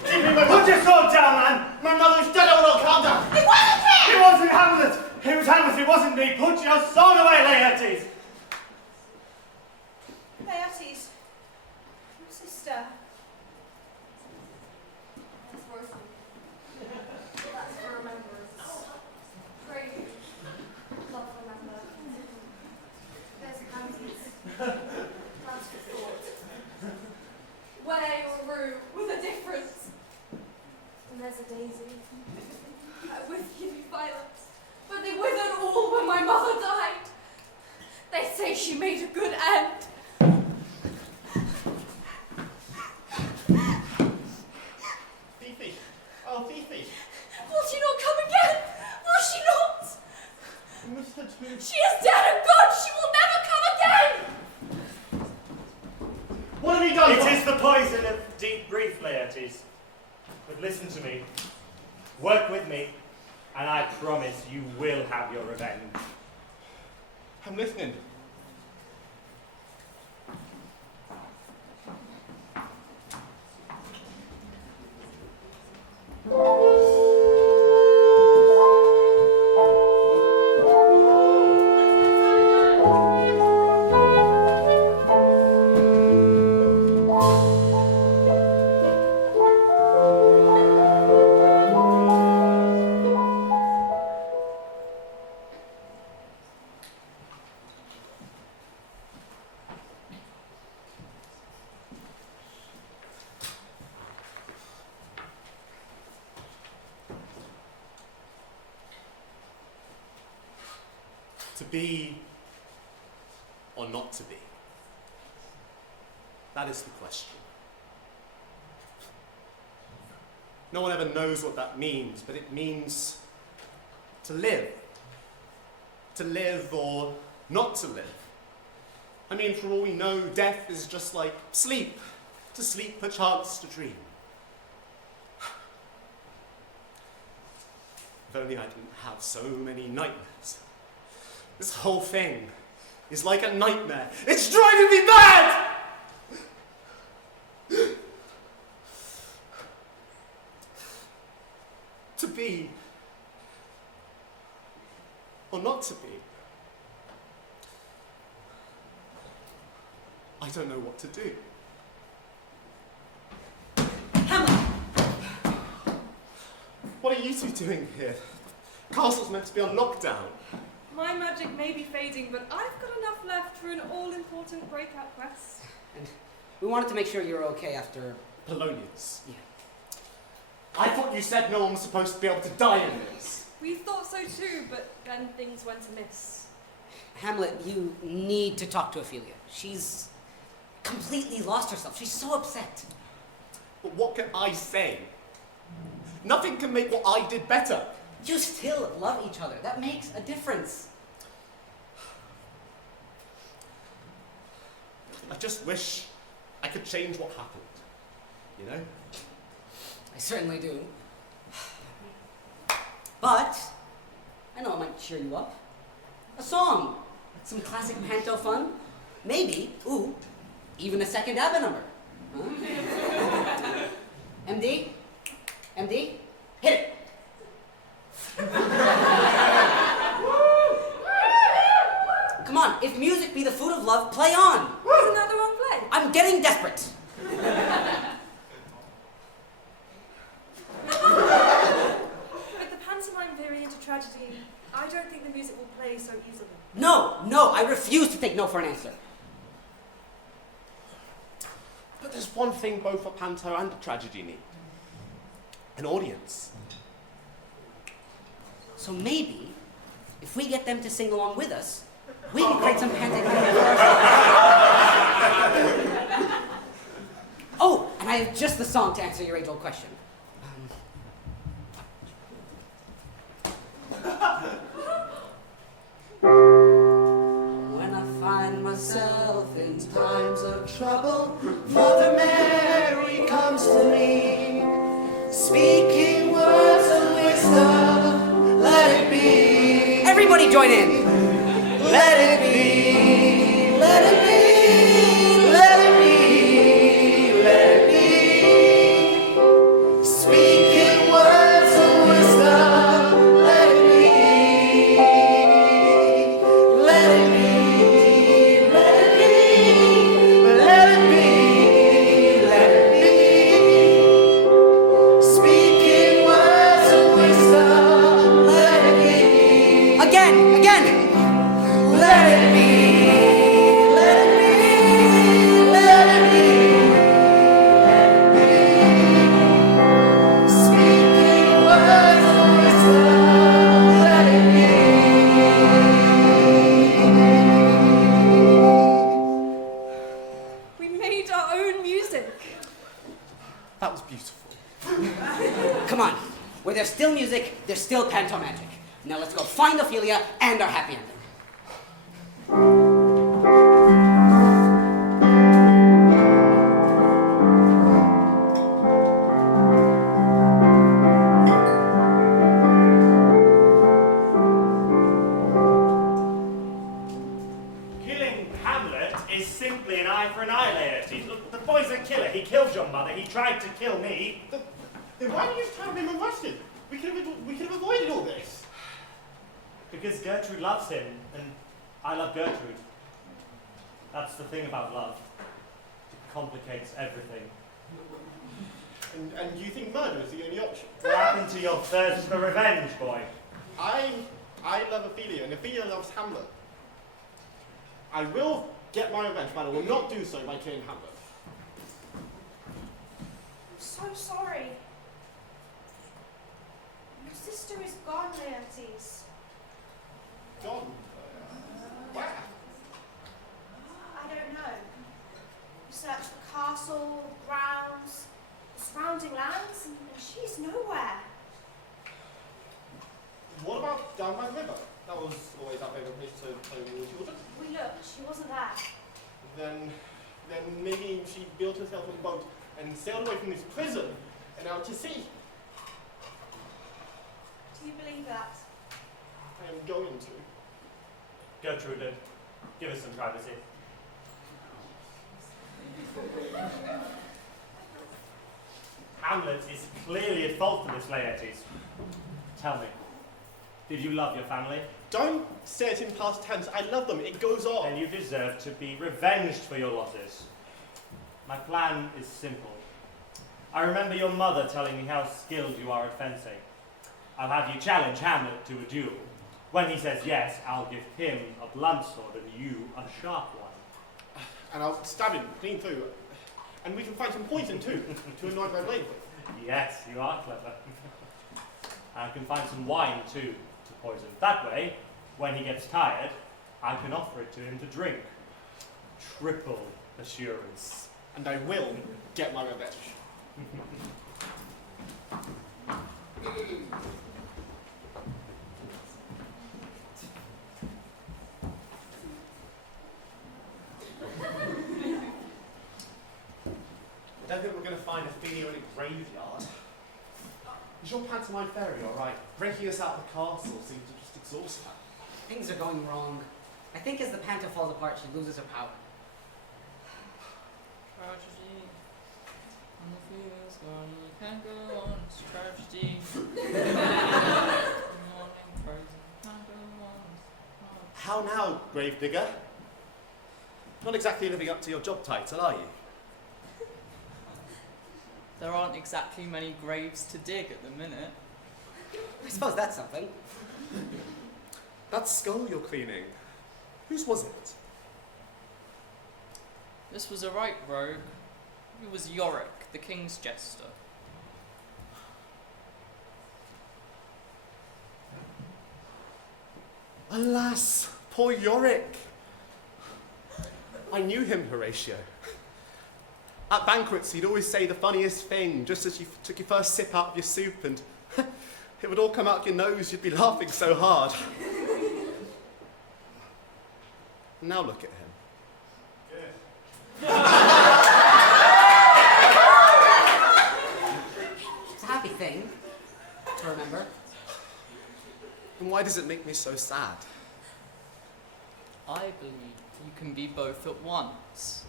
Put your sword down, man! My mother's dead, old Calder! It wasn't him! It wasn't Hamlet! It was Hamlet, it wasn't me! Put your sword away, Laertes! Laertes, my sister. That's worth it. That's for remembrance. Pray you. Love remember. There's panties. That's for thought. Wear your room with a difference. And there's a daisy. I would give you violets, but they withered all when my mother died. They say she made a good end. Fifi. Oh, Fifi. Will she not come again? Will she not? You missed her too. She is dead and gone. She will never come again. What have you done? It is the poison of deep grief, Laertes. But listen to me. Work with me, and I promise you will have your revenge. I'm listening. To be or not to be? That is the question. No one ever knows what that means, but it means to live. To live or not to live. I mean, for all we know, death is just like sleep. To sleep, perchance to dream. If only I didn't have so many nightmares. This whole thing is like a nightmare. It's driving me mad! To be or not to be? I don't know what to do. Hamlet! What are you two doing here? Castle's meant to be on lockdown. My magic may be fading, but I've got enough left for an all-important breakout quest. And we wanted to make sure you were okay after... Polonius. Yeah. I thought you said no one was supposed to be able to die in this. We thought so too, but then things went amiss. Hamlet, you need to talk to Ophelia. She's completely lost herself. She's so upset. But what can I say? Nothing can make what I did better. You still love each other. That makes a difference. I just wish I could change what happened. You know? I certainly do. But I know it might cheer you up. A song, some classic panto fun, maybe, ooh, even a second ABBA number. Huh? MD? MD? Hit it! Come on, if music be the food of love, play on! Isn't that the wrong play? I'm getting desperate. With the pantomime veering into tragedy, I don't think the music will play so easily. No, I refuse to take no for an answer. But there's one thing both a panto and a tragedy need. An audience. So maybe, if we get them to sing along with us, we can create some pantomime for ourselves. Oh, and I have just the song to answer your age-old question. When I find myself in times of trouble, Mother Mary comes to me, speaking words of wisdom. Let it be. everybody join in. Let it be. Let it be. Let it be. Let it be. Speaking words of wisdom. Let it be. Let it be. Let it be. Let it be. Let it be. Speaking words of wisdom. Let it be. Again. Let it be. Let it be. Let it be. Let it be. Speaking words of wisdom. Let it be. We made our own music. That was beautiful. Come on. Where there's still music, there's still panto magic. Now let's go find Ophelia and our happy ending. Killing Hamlet is simply an eye for an eye, Laertes. Look, the boy's a killer. He killed your mother. He tried to kill me. Then why did you just have him arrested? We could have avoided all this. Because Gertrude loves him, and I love Gertrude. That's the thing about love. It complicates everything. And you think murder is the only option? What happened to your thirst for revenge, boy? I love Ophelia, and Ophelia loves Hamlet. I will get my revenge, but I will not do so by killing Hamlet. I'm so sorry. Your sister is gone, Laertes. Gone. Where? I don't know. We searched the castle, grounds, the surrounding lands, and she's nowhere. What about down by the river? That was always our favourite place to play with the children. We looked, she wasn't there. Then maybe she built herself a boat and sailed away from this prison and out to sea. Do you believe that? I am going to. Gertrude, give us some privacy. Hamlet is clearly at fault for this, Laertes. Tell me, did you love your family? Don't say it in past tense. I love them. It goes on. Then you deserve to be revenged for your losses. My plan is simple. I remember your mother telling me how skilled you are at fencing. I'll have you challenge Hamlet to a duel. When he says yes, I'll give him a blunt sword and you a sharp one. And I'll stab him clean through. And we can find some poison too, to anoint my blade with. Yes, you are clever. I can find some wine too to poison. That way, when he gets tired, I can offer it to him to drink. Triple assurance. And I will get my revenge. I don't think we're going to find Ophelia in a graveyard. Is your pantomime fairy alright? Breaking us out of the castle seems to just exhaust her. Things are going wrong. I think as the panto falls apart, she loses her power. Tragedy. And the fears gone. You can't go on. It's tragedy. Morning crazy. Can't go on. How now, Gravedigger? Not exactly living up to your job title, are you? There aren't exactly many graves to dig at the minute. I suppose that's something. That skull you're cleaning, whose was it? This was a right rogue. He was Yorick, the king's jester. Alas, poor Yorick. I knew him, Horatio. At banquets, he'd always say the funniest thing, just as you took your first sip out of your soup, and it would all come out your nose, you'd be laughing so hard. Now look at him. It's a happy thing to remember. And why does it make me so sad? I believe you can be both at once.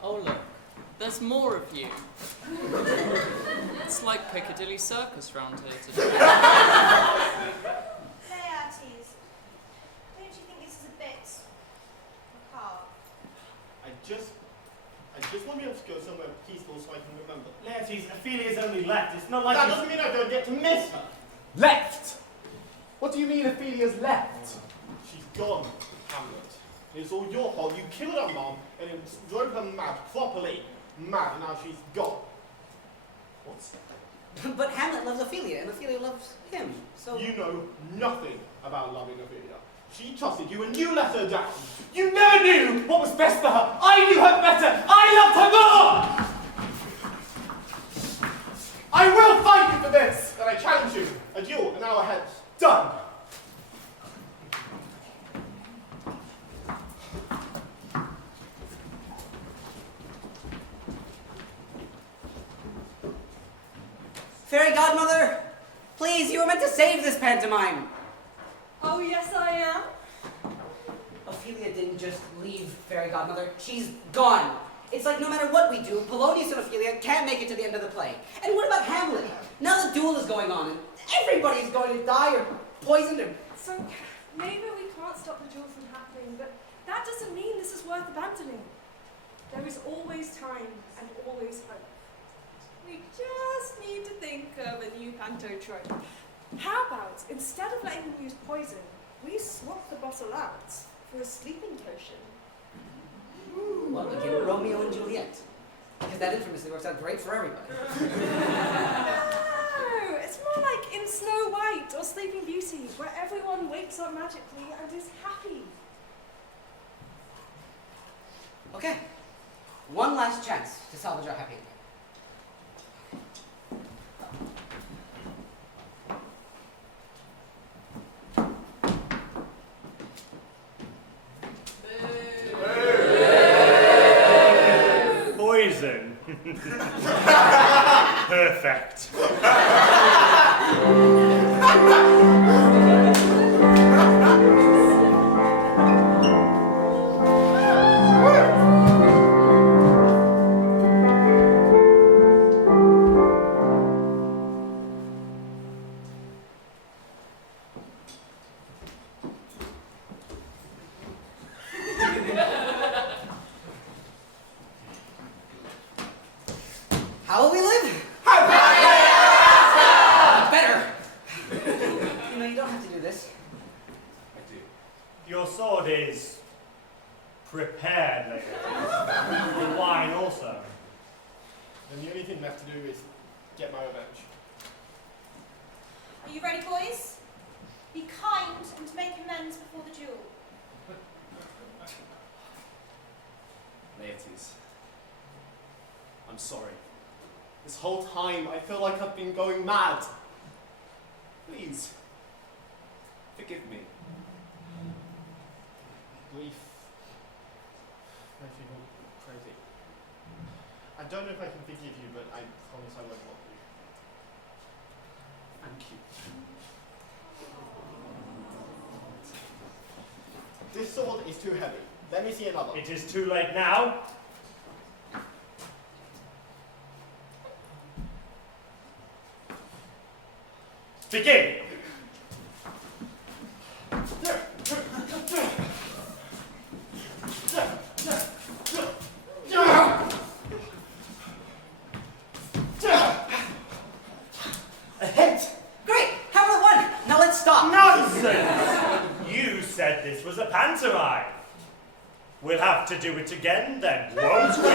Oh look, there's more of you. It's like Piccadilly Circus round here today. Laertes, don't you think this is a bit macabre? I just want to be able to go somewhere peaceful so I can remember. Laertes, Ophelia's only left. It's not like That she's- doesn't mean I don't get to miss her. Left? What do you mean Ophelia's left? She's gone, Hamlet. It's all your fault. You killed her mom and it drove her mad, properly mad, and now she's gone. What? But Hamlet loves Ophelia, and Ophelia loves him, so... You know nothing about loving Ophelia. She trusted you and you let her down. You never knew what was best for her. I knew her better. I loved her more. I will fight you for this. And I challenge you. A duel, an hour hence. Done. Fairy godmother, please, you were meant to save this pantomime. Oh, yes, I am. Ophelia didn't just leave Fairy Godmother. She's gone. It's like no matter what we do, Polonius and Ophelia can't make it to the end of the play. And what about Hamlet? Now the duel is going on, and everybody's going to die or poisoned or... So maybe we can't stop the duel from happening, but that doesn't mean this is worth abandoning. There is always time and always hope. We just need to think of a new panto trope. How about, instead of letting them use poison, we swap the bottle out for a sleeping potion? Well, again, Romeo and Juliet. Because that infamously works out great for everybody. No, it's more like in Snow White or Sleeping Beauty, where everyone wakes up magically and is happy. Okay, one last chance to salvage our happy ending. Poison. Perfect. Your sword is prepared, lady. The wine also. Then the only thing left to do is get my revenge. Are you ready, boys? Be kind and make amends before the duel. Laertes, I'm sorry. This whole time I feel like I've been going mad. Please, forgive me. Grief makes me go crazy. I don't know if I can forgive you, but I promise I won't want you. Thank you. This sword is too heavy. Let me see another. It is too late now. Begin! A hit! Great! Hamlet won! Now let's stop! Nonsense! You said this was a pantomime. We'll have to do it again then, won't we? Come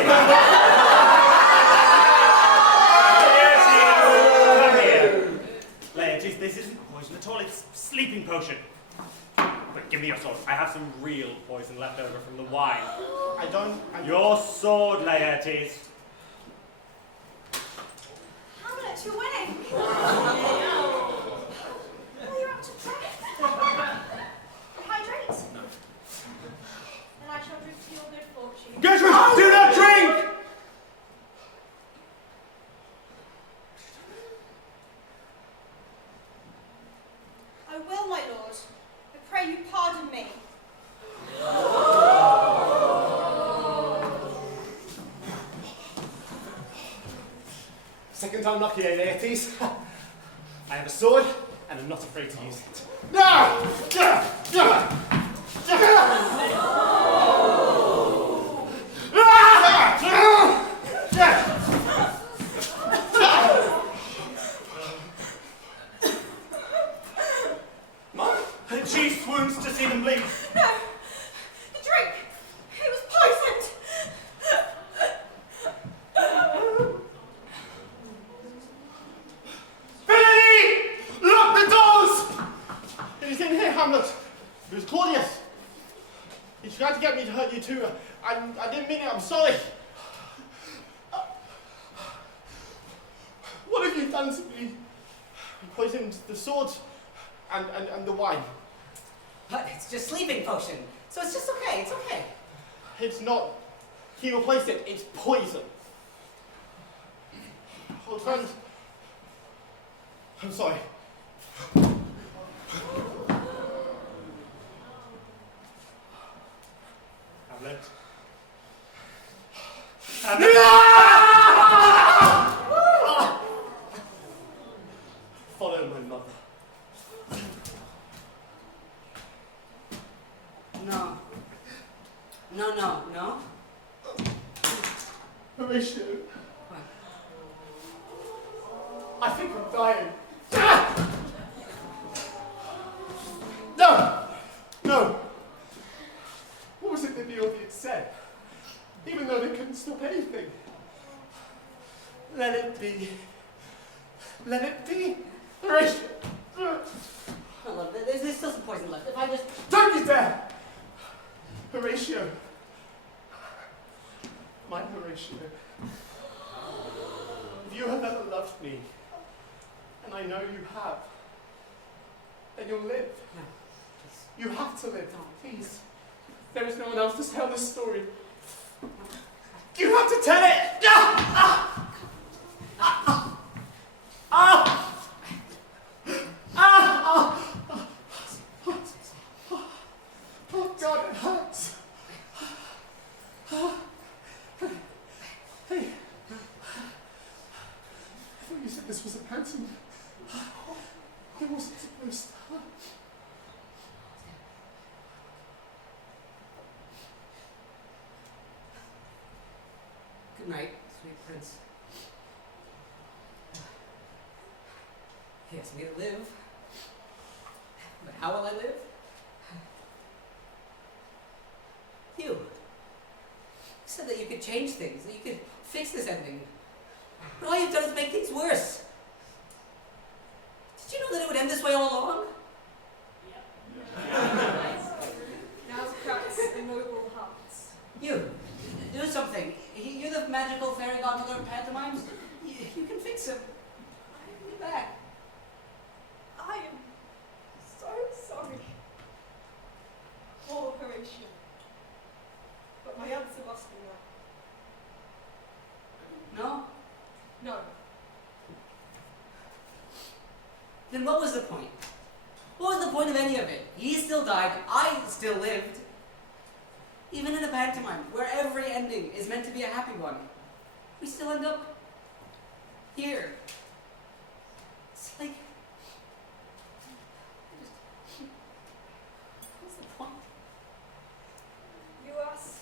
here. Laertes, this isn't poison at all, it's sleeping potion. But give me your sword. I have some real poison left over from the wine. Your sword, Laertes. Hamlet, you're winning. Oh, you're out of breath. Hydrate. And I shall drink to your good fortune. Gertrude, do not drink! I will, my lord. I pray you pardon me. Second time lucky, eh, Laertes? I have a sword, and I'm not afraid to use it. No! She swoons to see them bleed. No! The drink! It was poisoned! Billy! Lock the doors! It is in here, Hamlet. It was Claudius. He tried to get me to hurt you too. I didn't mean it. I'm sorry. What have you done to me? You poisoned the sword and the wine. But it's just sleeping potion, so it's just okay, it's okay. It's not. He replaced it. It's poison. Old friend. I'm sorry. Hamlet. Follow my mother. No. No. Horatio. What? I think I'm dying. No! What was it that the audience said? Even though they couldn't stop anything. Let it be. Let it be. Horatio. I love it. There's still some poison left. If I just... Don't you dare! Horatio. My Horatio. If you have ever loved me, and I know you have, then you'll live. No, You have to live. Please. There is no one else to tell this story. You have to tell it! Oh God, it hurts. Hey. I thought you said this was a pantomime. It wasn't supposed to hurt. Good night, sweet prince. He asked me to live. But how will I live? said that you could change things, that you could fix this ending. But all you've done is make things worse. Did you know that it would end this way all along? Now cracks the noble hearts. You, do something. You're the magical fairy godmother of pantomimes. You can fix him. I'll be back. I am so sorry. Poor Horatio. But my answer must be no. No? No. Then what was the point? What was the point of any of it? He still died, I still lived. Even in a pantomime, where every ending is meant to be a happy one, we still end up here. It's like... What's the point? You ask,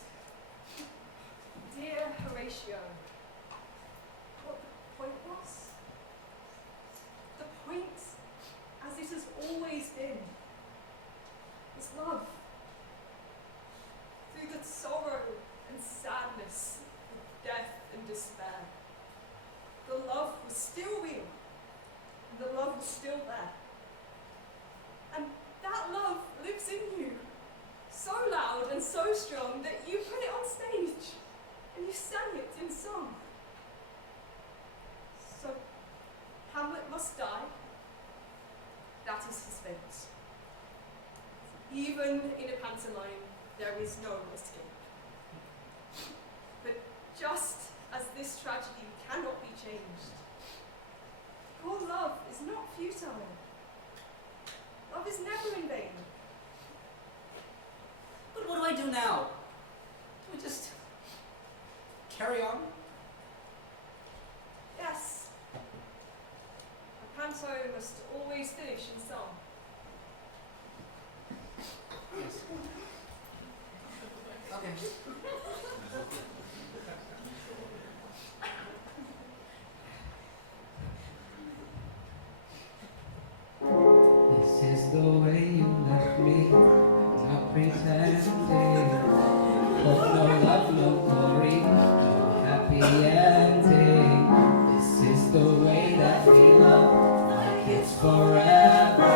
dear Horatio, what the point was? The point, as it has always been, is love. Through the sorrow and sadness, the death and despair, the love was still real, and the love was still there. And that love lives in you, so loud and so strong that you put it on stage, and you sang it in song. So, Hamlet must die. That is his fate. Even in a pantomime, there is no escape. But just as this tragedy cannot be changed, your love is not futile. Love is never in vain. But what do I do now? Do we just carry on? Yes. A panto must always finish in song. Yes. Okay. This is the way you left me, not pretending. Hope no love, no glory, no happy ending. This is the way that we love, like it's forever.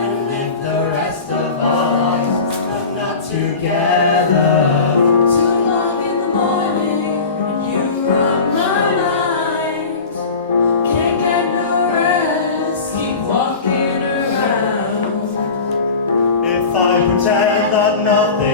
And live the rest of our lives, but not together. Too long in the morning, and you run my mind. Can't get no rest, keep walking around. If I pretend that nothing